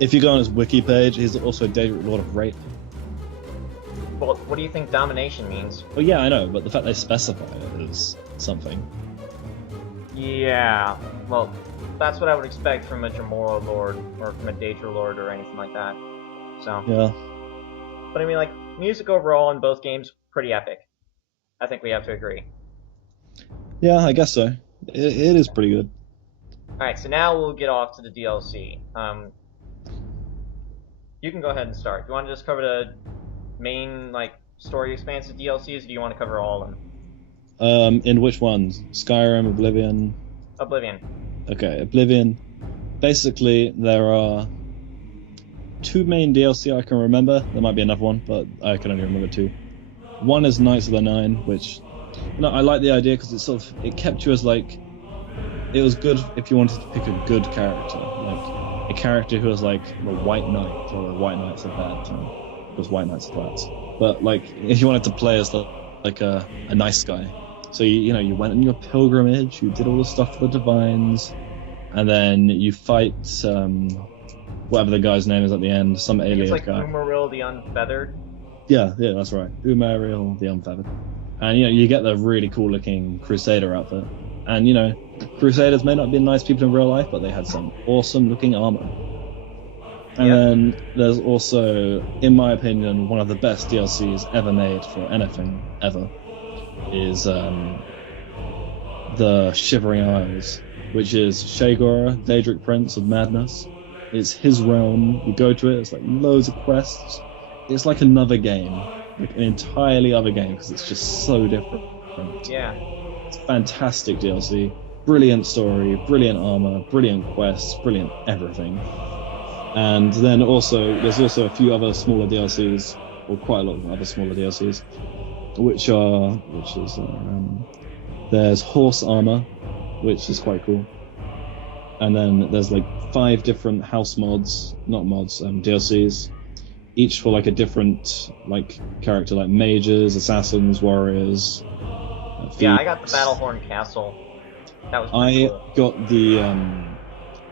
If you go on his wiki page, he's also Daedric Lord of Rape. Well, what do you think domination means? Oh yeah, I know, but the fact they specify it is something. Yeah, well, that's what I would expect from a Jamora Lord, or from a Daedra Lord, or anything like that. So. Yeah. But I mean, like, music overall in both games, pretty epic. I think we have to agree. Yeah, I guess so. It is pretty good. Alright, so now we'll get off to the DLC. You can go ahead and start. Do you want to just cover the main, story expansive DLCs, or do you want to cover all of them? In which ones? Skyrim, Oblivion? Oblivion. Okay, Oblivion. Basically, there are 2 main DLC I can remember. There might be another one, but I can only remember 2. One is Knights of the Nine, which I like the idea because it kept you as it was good if you wanted to pick a good character, a character who was the White Knight or the White Knights of that time, because White Knights are rats. But if you wanted to play as a nice guy, so you went on your pilgrimage, you did all the stuff for the divines, and then you fight whatever the guy's name is at the end, some alien guy. It's Umaril the Unfeathered. Yeah, that's right. Umaril the Unfeathered. And you get the really cool looking Crusader outfit. And Crusaders may not be nice people in real life, but they had some awesome looking armor. And then there's also, in my opinion, one of the best DLCs ever made for anything ever is the Shivering Isles, which is Shagora, Daedric Prince of Madness. It's his realm. You go to it. It's loads of quests. It's like another game, an entirely other game, because it's just so different. Yeah. It's fantastic DLC. Brilliant story, brilliant armor, brilliant quests, brilliant everything. And then there's also a few other smaller DLCs, or quite a lot of other smaller DLCs, there's Horse Armor, which is quite cool. And then there's 5 different house mods, not mods, DLCs, each for a different character, mages, assassins, warriors. Yeah, I got the Battlehorn Castle. That was pretty cool. Got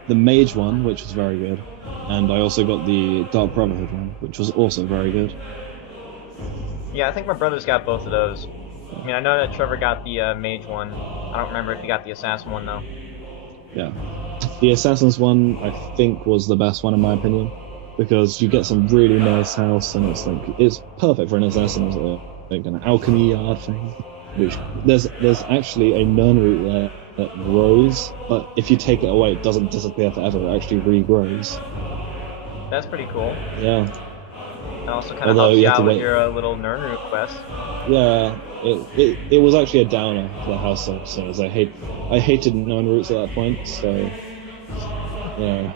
the mage one, which was very good, and I also got the Dark Brotherhood one, which was also very good. Yeah, I think my brother's got both of those. I mean, I know that Trevor got the mage one. I don't remember if he got the assassin one though. Yeah, the assassins one I think was the best one in my opinion, because you get some really nice house, and it's perfect for an assassin as an alchemy yard thing. Which there's actually a nern root there that grows, but if you take it away, it doesn't disappear forever. It actually regrows. That's pretty cool. Yeah. It also kind of helps you out with your little nern root quest. Yeah, it was actually a downer for the house so I hated nern roots at that point, so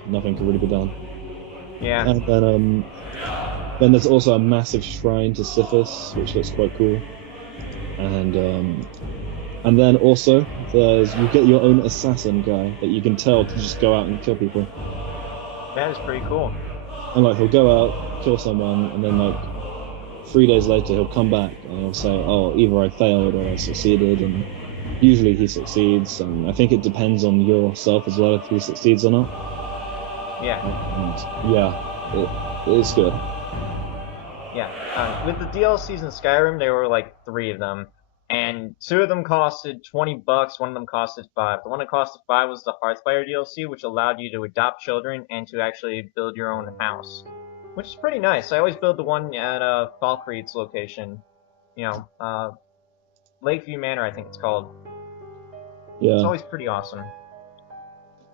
nothing could really be done. Yeah. And then there's also a massive shrine to Sithis, which looks quite cool. And then also you get your own assassin guy that you can tell to just go out and kill people. That is pretty cool. And like he'll go out, kill someone, and then like 3 days later he'll come back and he'll say, "Oh, either I failed or I succeeded." And usually he succeeds, and I think it depends on yourself as well if he succeeds or not. Yeah. And yeah, it's good. Yeah. With the DLCs in Skyrim, there were like 3 of them, and 2 of them costed $20. One of them costed 5. The one that costed 5 was the Hearthfire DLC, which allowed you to adopt children and to actually build your own house, which is pretty nice. I always build the one at Falkreath's location. You know, Lakeview Manor, I think it's called. It's Yeah, always pretty awesome.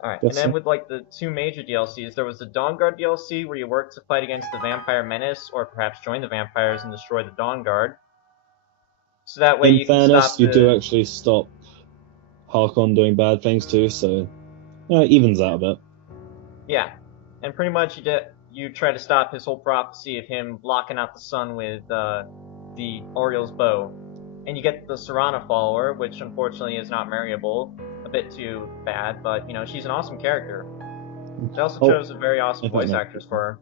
Alright, and guess then so. with like the 2 major DLCs, there was the Dawnguard DLC where you work to fight against the Vampire Menace, or perhaps join the vampires and destroy the Dawnguard. So that way In you can stop fairness, you do the... actually stop Harkon doing bad things too, so yeah, it evens out a bit. Yeah, and pretty much you try to stop his whole prophecy of him blocking out the sun with the Oriole's bow. And you get the Serana follower, which unfortunately is not marryable. A bit too bad, but you know, she's an awesome character. They also Oh, chose a very awesome I think voice no. actress for her.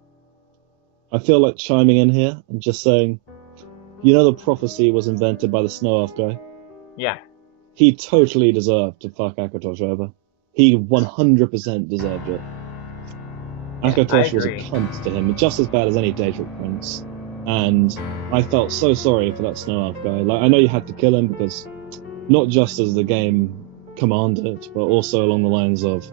I feel like chiming in here and just saying, the prophecy was invented by the Snow Elf guy. Yeah. He totally deserved to fuck Akatosh over. He 100% deserved it. Yeah, I Akatosh was a agree. cunt to him, just as bad as any Daedric prince. And I felt so sorry for that Snow Elf guy. Like, I know you had to kill him because not just as the game commanded, but also along the lines of,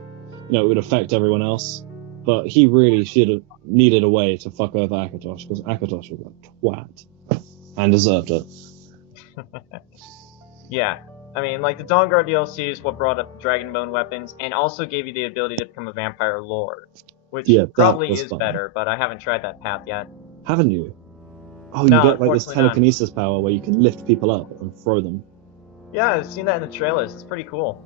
it would affect everyone else. But he really should have needed a way to fuck over Akatosh because Akatosh was a twat and deserved it. Yeah. I mean, like, the Dawnguard DLC is what brought up the Dragonbone weapons, and also gave you the ability to become a Vampire Lord. Which Yeah, that probably was is fun. better, but I haven't tried that path yet. Haven't you? Oh, you No, get like this unfortunately not. telekinesis power where you can lift people up and throw them. Yeah, I've seen that in the trailers. It's pretty cool.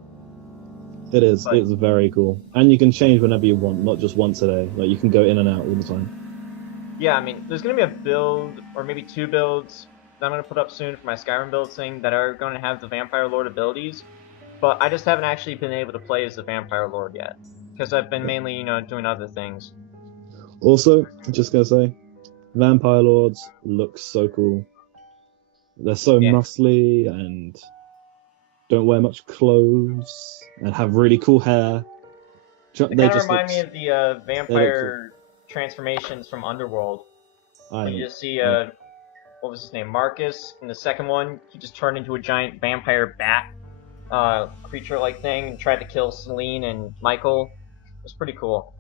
It is. But It's very cool. And you can change whenever you want, not just once a day. Like, you can go in and out all the time. yeah, I mean, there's gonna be a build, or maybe 2 builds, that I'm gonna put up soon for my Skyrim build thing that are gonna have the Vampire Lord abilities. But I just haven't actually been able to play as the Vampire Lord yet. Because I've been mainly, doing other things. Also, just gonna say, Vampire Lords look so cool. They're so Yeah. muscly and don't wear much clothes and have really cool hair. They They kind of just remind me look. of the They look cool. vampire transformations from Underworld. When you I. just see, I what was his name, Marcus. In the second one, he just turned into a giant vampire bat creature-like thing and tried to kill Celine and Michael. It was pretty cool.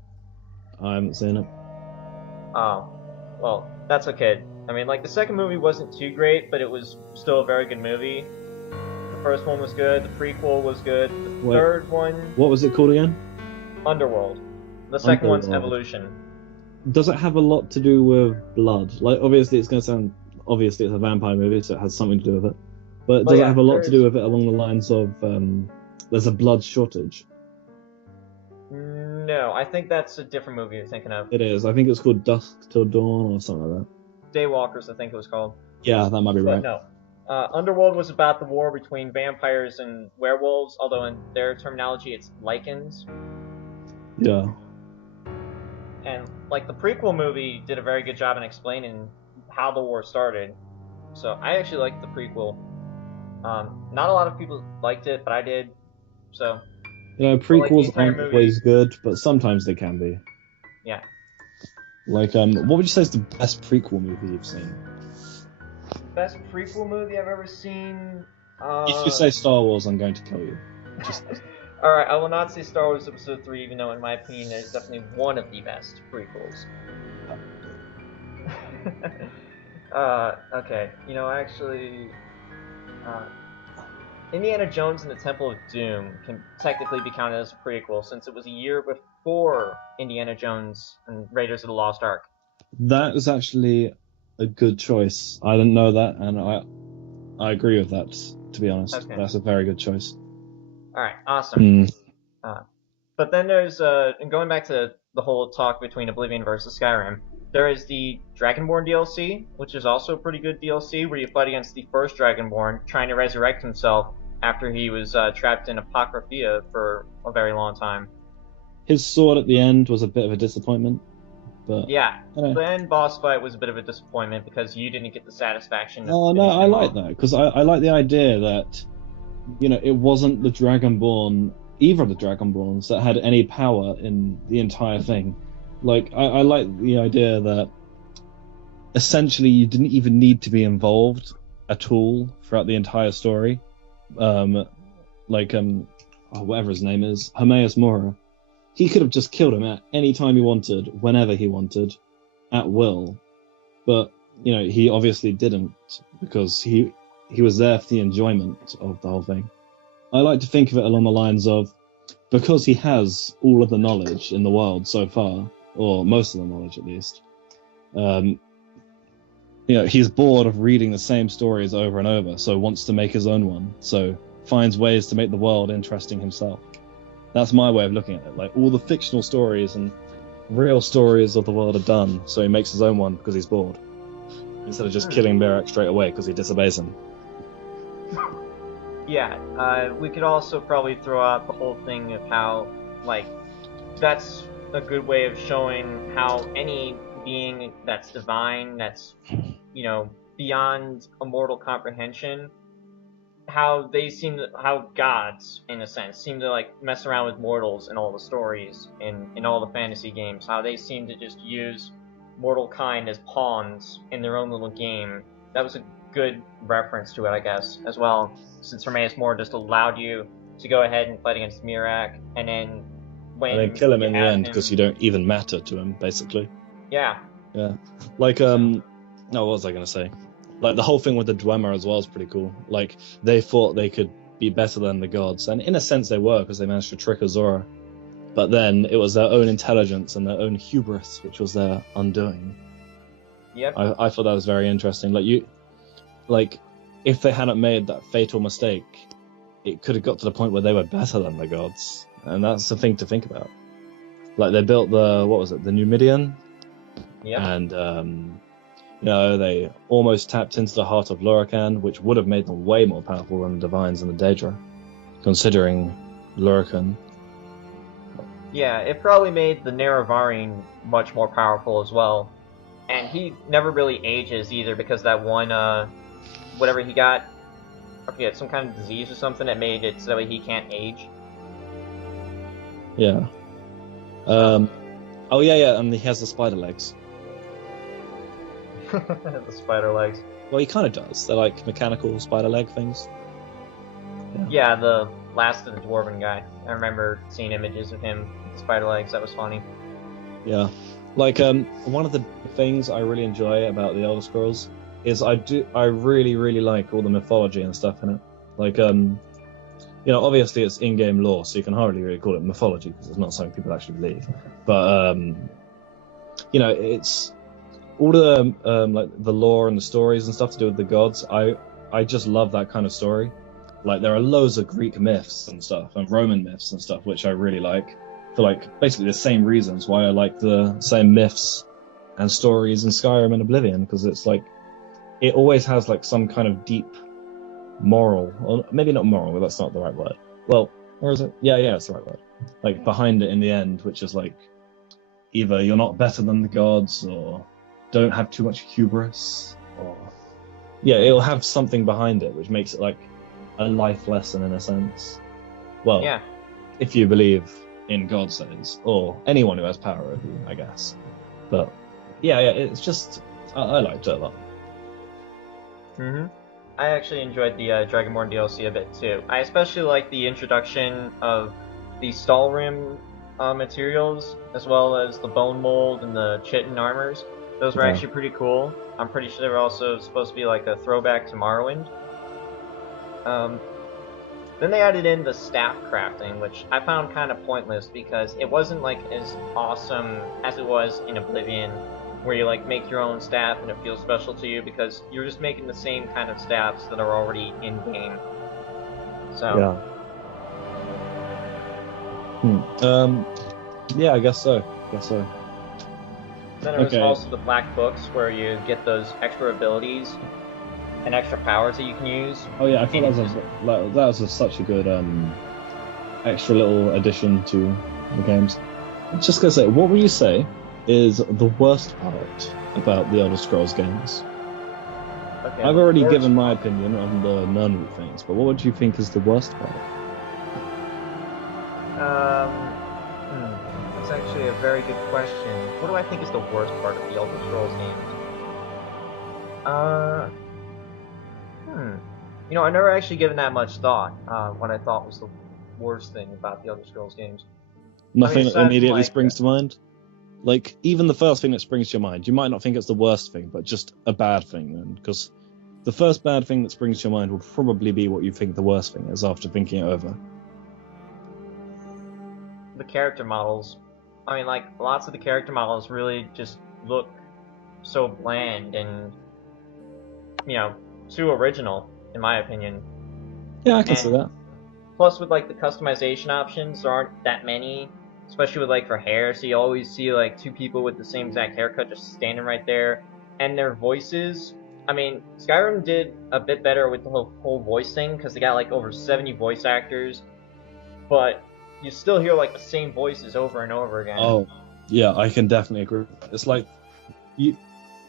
I haven't seen it. Oh, well, that's okay. I mean, like, the second movie wasn't too great, but it was still a very good movie. The first one was good, the prequel was good, the Wait. third one, What was it called again? Underworld. The second one's Underworld. Evolution. Does it have a lot to do with blood? Like, obviously, it's going to sound. Obviously, it's a vampire movie, so it has something to do with it. But does it yeah, have a lot to do there's- with it along the lines of there's a blood shortage? No, I think that's a different movie you're thinking of. It is. I think it's called Dusk Till Dawn or something like that. Daywalkers, I think it was called. Yeah, that might be But right. no. Underworld was about the war between vampires and werewolves, although in their terminology it's lycans. Yeah. And, like, the prequel movie did a very good job in explaining how the war started. So I actually liked the prequel. Not a lot of people liked it, but I did. So, Prequels entire aren't movie- always good, but sometimes they can be. yeah. Like, what would you say is the best prequel movie you've seen? Best prequel movie I've ever seen? If you say Star Wars, I'm going to kill you. Just Alright, I will not say Star Wars Episode 3, even though in my opinion it is definitely one of the best prequels. Okay. Actually, Indiana Jones and the Temple of Doom can technically be counted as a prequel, since it was a year before Indiana Jones and Raiders of the Lost Ark. that is actually a good choice. I didn't know that, and I agree with that. To be honest, Okay. that's a very good choice. Alright, awesome. Mm. But then there's, and going back to the whole talk between Oblivion versus Skyrim, there is the Dragonborn DLC, which is also a pretty good DLC, where you fight against the first Dragonborn, trying to resurrect himself after he was trapped in Apocryphia for a very long time. His sword at the end was a bit of a disappointment. But Yeah, you know. the end boss fight was a bit of a disappointment because you didn't get the satisfaction of Oh no, finishing I him like off. that because I like the idea that it wasn't the Dragonborn, either of the Dragonborns, that had any power in the entire thing. Like I like the idea that essentially you didn't even need to be involved at all throughout the entire story. Um, like whatever his name is, Hermaeus Mora. He could have just killed him at any time he wanted, whenever he wanted, at will. But he obviously didn't because he was there for the enjoyment of the whole thing. I like to think of it along the lines of because he has all of the knowledge in the world so far, or most of the knowledge at least. He's bored of reading the same stories over and over, so wants to make his own one. So finds ways to make the world interesting himself. That's my way of looking at it. Like all the fictional stories and real stories of the world are done, so he makes his own one because he's bored. Instead of just killing Mirak straight away because he disobeys him. Yeah, we could also probably throw out the whole thing of how, like, that's a good way of showing how any being that's divine, that's, beyond a mortal comprehension, how gods, in a sense, seem to, like, mess around with mortals in all the stories, in all the fantasy games, how they seem to just use mortal kind as pawns in their own little game. That was a good reference to it, I guess, as well, since Hermaeus Mora just allowed you to go ahead and fight against Mirak, and then kill him you in the have end because you don't even matter to him, basically. Yeah. Like no, what was I gonna say? Like the whole thing with the Dwemer as well is pretty cool. Like they thought they could be better than the gods, and in a sense they were because they managed to trick Azora. But then it was their own intelligence and their own hubris which was their undoing. Yep. I thought that was very interesting. Like if they hadn't made that fatal mistake, it could have got to the point where they were better than the gods, and that's the thing to think about. Like they built the Numidian, and they almost tapped into the heart of Lurakan, which would have made them way more powerful than the Divines and the Daedra, considering Lurakan. Yeah, it probably made the Nerevarine much more powerful as well. And he never really ages either because that one, whatever he got, I forget, some kind of disease or something that made it so that way he can't age. Yeah. Oh yeah, and he has the spider legs. The spider legs. Well, he kind of does. They're like mechanical spider leg things. Yeah, the last of the dwarven guy. I remember seeing images of him with spider legs. That was funny. Yeah. Like, one of the things I really enjoy about the Elder Scrolls is I really, really like all the mythology and stuff in it. Like, obviously it's in-game lore, so you can hardly really call it mythology because it's not something people actually believe. But, it's all the like the lore and the stories and stuff to do with the gods. I just love that kind of story. Like there are loads of Greek myths and stuff and Roman myths and stuff which I really like for like basically the same reasons why I like the same myths and stories in Skyrim and Oblivion, because it's like it always has like some kind of deep moral, or maybe not moral, but that's not the right word. Well, or is it? Yeah, it's the right word. Like behind it in the end, which is like either you're not better than the gods or don't have too much hubris, or it'll have something behind it which makes it like a life lesson in a sense. Well, yeah, if you believe in gods, that is, or anyone who has power over you, I guess. But it's just I liked it a lot. I actually enjoyed the Dragonborn DLC a bit too. I especially like the introduction of the Stalrim materials, as well as the bone mold and the chitin armors. Those were actually pretty cool. I'm pretty sure they were also supposed to be like a throwback to Morrowind. Then they added in the staff crafting, which I found kind of pointless because it wasn't like as awesome as it was in Oblivion, where you like make your own staff and it feels special to you because you're just making the same kind of staffs that are already in game. So I guess so. Then there was also the black books where you get those extra abilities and extra powers that you can use. Oh yeah, I thought that was such a good extra little addition to the games. Just gonna say, what would you say is the worst part about the Elder Scrolls games? Okay, I've the already worst given my part. opinion on the nunnery things, but what would you think is the worst part? That's actually a very good question. What do I think is the worst part of the Elder Scrolls games? Uh, hmm. I've never actually given that much thought. What I thought was the worst thing about the Elder Scrolls games. I mean, Nothing that aside from immediately like, springs to mind? Like, even the first thing that springs to your mind, you might not think it's the worst thing, but just a bad thing then, because the first bad thing that springs to your mind will probably be what you think the worst thing is after thinking it over. the character models. I mean, like, lots of the character models really just look so bland and, too original, in my opinion. Yeah, I can see And that. plus, with like the customization options, there aren't that many, especially with like for hair. So you always see like two people with the same exact haircut just standing right there, and their voices. I mean, Skyrim did a bit better with the whole voice thing because they got like over 70 voice actors, but you still hear like the same voices over and over again. Oh, yeah, I can definitely agree. It's like you,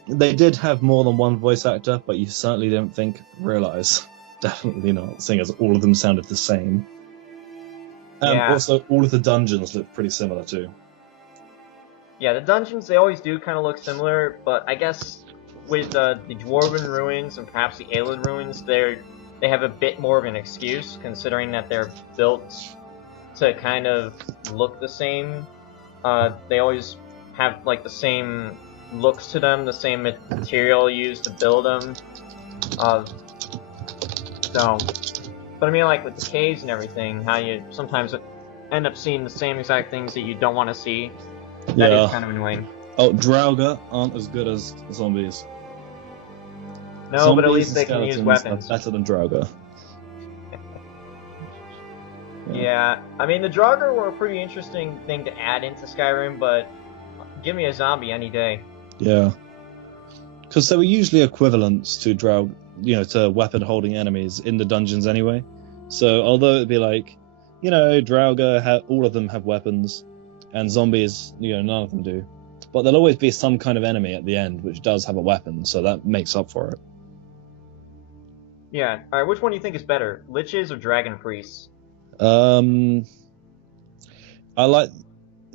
they did have more than one voice actor, but you certainly didn't realize. Definitely not, seeing as all of them sounded the same. And Yeah, also, all of the dungeons look pretty similar too. yeah. The dungeons they always do kind of look similar, but I guess with the Dwarven ruins and perhaps the Aelid ruins, they have a bit more of an excuse considering that they're built to kind of look the same. They always have like the same looks to them, the same material used to build them. Uh, so, but I mean, like with the caves and everything, how you sometimes end up seeing the same exact things that you don't want to see. That is Yeah. kind of annoying. Oh, Draugr aren't as good as zombies. No, but at Zombies least and they can use skeletons are weapons. better than Draugr. Yeah. Yeah, I mean the Draugr were a pretty interesting thing to add into Skyrim, but give me a zombie any day. Yeah. Because they were usually equivalents to Draugr, to weapon-holding enemies in the dungeons anyway. So although it'd be like, Draugr, all of them have weapons, and zombies, none of them do. But there'll always be some kind of enemy at the end which does have a weapon, so that makes up for it. Yeah. All right, which one do you think is better, liches or dragon priests? Um, I like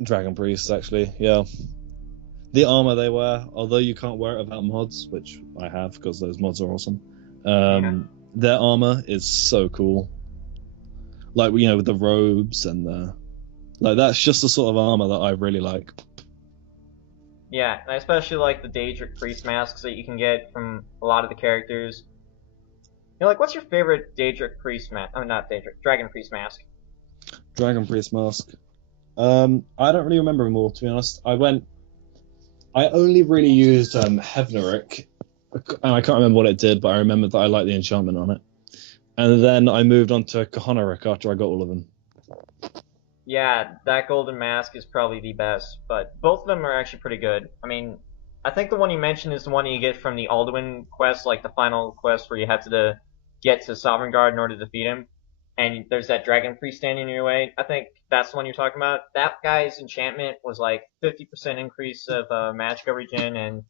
Dragon Priests actually. Yeah, the armor they wear, although you can't wear it without mods, which I have because those mods are awesome. Yeah. Their armor is so cool. Like with the robes and that's just the sort of armor that I really like. Yeah, and I especially like the Daedric priest masks that you can get from a lot of the characters. Like, what's your favorite Daedric priest mask? Oh, not Daedric, dragon priest mask. Dragon Priest mask. I don't really remember them all, to be honest. I only really used Hevneric, and I can't remember what it did, but I remember that I liked the enchantment on it. And then I moved on to Kahonoric after I got all of them. Yeah, that golden mask is probably the best, but both of them are actually pretty good. I mean, I think the one you mentioned is the one you get from the Alduin quest, like the final quest where you have to get to Sovereign Guard in order to defeat him, and there's that dragon priest standing in your way. I think that's the one you're talking about. That guy's enchantment was like 50% increase of magic regen and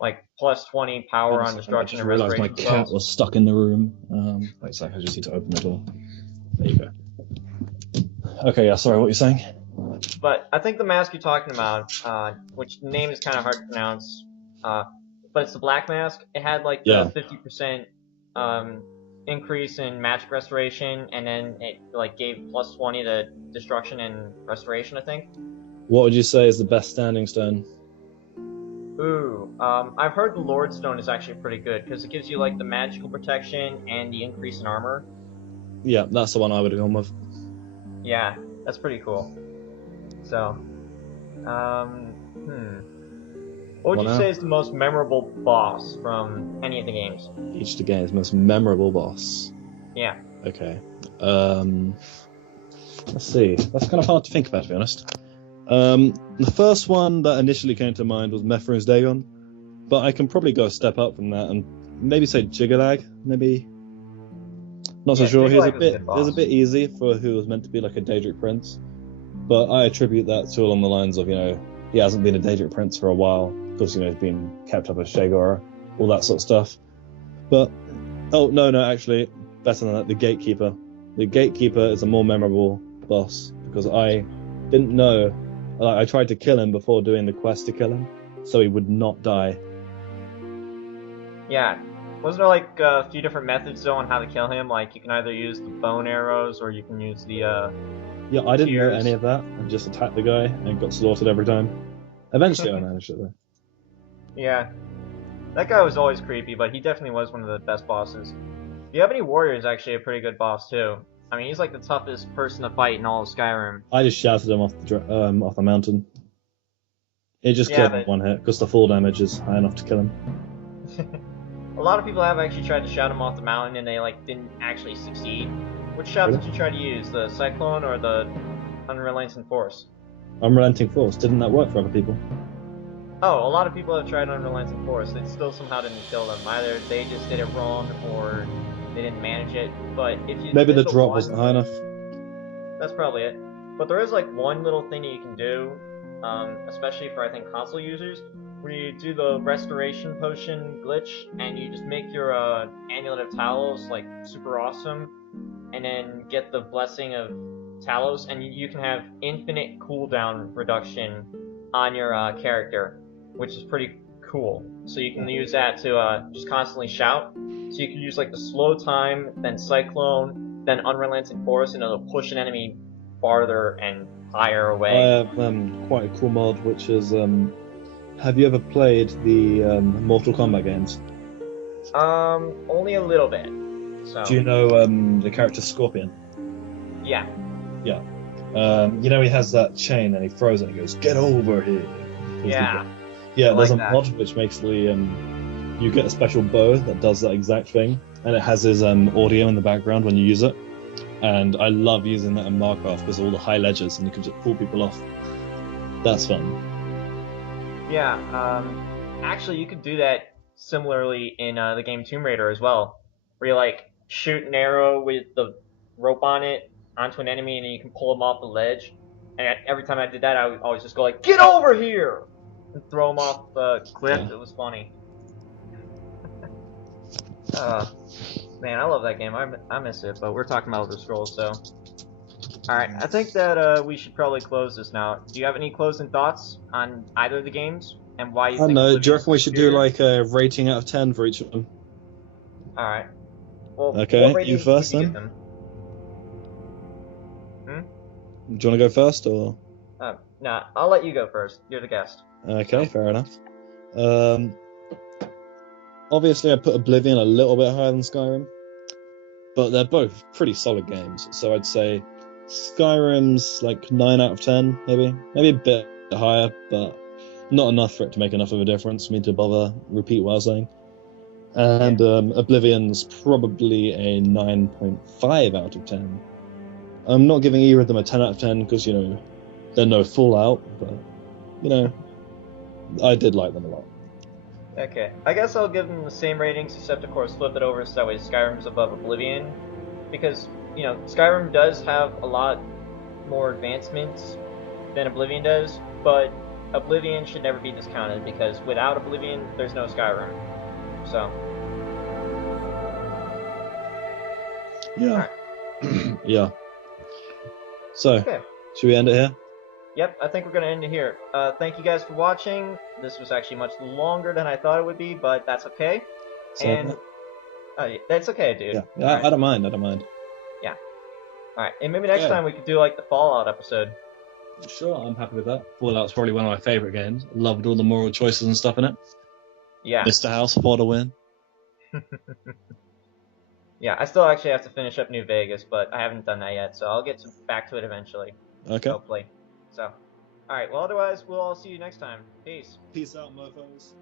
like plus 20 power One on second, I destruction just and realised my restoration cat spells. was stuck in the room. Wait a second, I just need to open the door. There you go. Okay, yeah, sorry, what were you saying? But I think the mask you're talking about, which the name is kind of hard to pronounce, but it's the black mask. It had like the Yeah. 50% um, increase in magic restoration, and then it like gave plus 20 to destruction and restoration, I think. What would you say is the best standing stone? Ooh, I've heard the Lord Stone is actually pretty good because it gives you like the magical protection and the increase in armor. Yeah, that's the one I would have gone with. Yeah, that's pretty cool. So, hmm. What would What you say now? is the most memorable boss from any of the games? Each of the game's most memorable boss. Yeah. Okay. Let's see. That's kind of hard to think about, to be honest. The first one that initially came to mind was Mithrin's Dagon, but I can probably go a step up from that and maybe say Jigalag. Maybe. Not so Yeah, sure. He was Jigalag was a good it was a boss. bit easy for who was meant to be like a Daedric prince, but I attribute that to along the lines of he hasn't been a Daedric prince for a while because he's been kept up as Shagor, all that sort of stuff. But oh no, actually, better than that, the Gatekeeper. The Gatekeeper is a more memorable boss because I didn't know. I tried to kill him before doing the quest to kill him, so he would not die. Yeah. Wasn't there like a few different methods though on how to kill him? Like you can either use the bone arrows or you can use the Yeah, I didn't know tears. any of that and just attacked the guy and got slaughtered every time. Eventually I managed it though. Yeah. That guy was always creepy, but he definitely was one of the best bosses. The Ebony Warrior is actually a pretty good boss too. I mean, he's like the toughest person to fight in all of Skyrim. I just shouted him off the mountain. It just Yeah, killed him but- one hit because the fall damage is high enough to kill him. A lot of people have actually tried to shout him off the mountain and they like didn't actually succeed. Which shout Really? did you try to use? The Cyclone or the Unrelenting Force? Unrelenting Force, didn't that work for other people? Oh, a lot of people have tried Unrelenting Force. It still somehow didn't kill them. Either they just did it wrong or they didn't manage it. But if you Maybe did the drop one- wasn't high enough. That's probably it. But there is like one little thing that you can do, especially for I think console users, where you do the restoration potion glitch and you just make your amulet of Talos like super awesome, and then get the blessing of Talos, and you can have infinite cooldown reduction on your character, which is pretty cool. So you can use that to just constantly shout. So you can use like the slow time, then Cyclone, then Unrelenting Force, and it'll push an enemy farther and higher I away. have quite a cool mod, which is have you ever played the Mortal Kombat games? Only a little bit. So Do you know the character Scorpion? yeah, He has that chain and he throws it and he goes, "Get over here." yeah, Yeah, I there's like a that. mod which makes you get a special bow that does that exact thing, and it has his audio in the background when you use it. And I love using that in Minecraft because all the high ledges and you can just pull people off. That's fun. yeah. Actually, you could do that similarly in the game Tomb Raider as well, where you like shoot an arrow with the rope on it onto an enemy, and then you can pull them off the ledge. And every time I did that, I would always just go like, "Get over here!" and throw them off the cliff. Yeah. It was funny. Man, I love that game. I miss it, but we're talking about Elder Scrolls, so. Alright, I think that we should probably close this now. Do you have any closing thoughts on either of the games? And why you I don't think know. Oblivion Do you is reckon we should do superior? like a rating out of 10 for each of them? Alright. Well, Okay, what rating you first would you then? give them? Do you want to go first or? Nah, I'll let you go first. You're the guest. Okay, fair enough. Obviously, I put Oblivion a little bit higher than Skyrim, but they're both pretty solid games. So I'd say Skyrim's like 9 out of 10, maybe a bit higher, but not enough for it to make enough of a difference for me to bother repeat what I was saying. And Oblivion's probably a 9.5 out of 10. I'm not giving either of them a 10 out of 10 because they're no Fallout, but I did like them a lot. Okay, I guess I'll give them the same ratings, except of course flip it over so that way Skyrim's above Oblivion, because Skyrim does have a lot more advancements than Oblivion does, but Oblivion should never be discounted because without Oblivion, there's no Skyrim. So Yeah. Yeah. So, okay. should we end it here? Yep, I think we're going to end it here. Thank you guys for watching. This was actually much longer than I thought it would be, but that's okay. So, And that's okay, dude. yeah, Alright. I don't mind. Alright, and maybe next Yeah. time we could do like the Fallout episode. Sure, I'm happy with that. Fallout's probably one of my favourite games. Loved all the moral choices and stuff in it. Yeah. Mr. House, for the win. Yeah, I still actually have to finish up New Vegas, but I haven't done that yet, so I'll get back to it eventually. Okay. Hopefully. So, alright, well otherwise, we'll all see you next time. Peace. Peace out, mofos.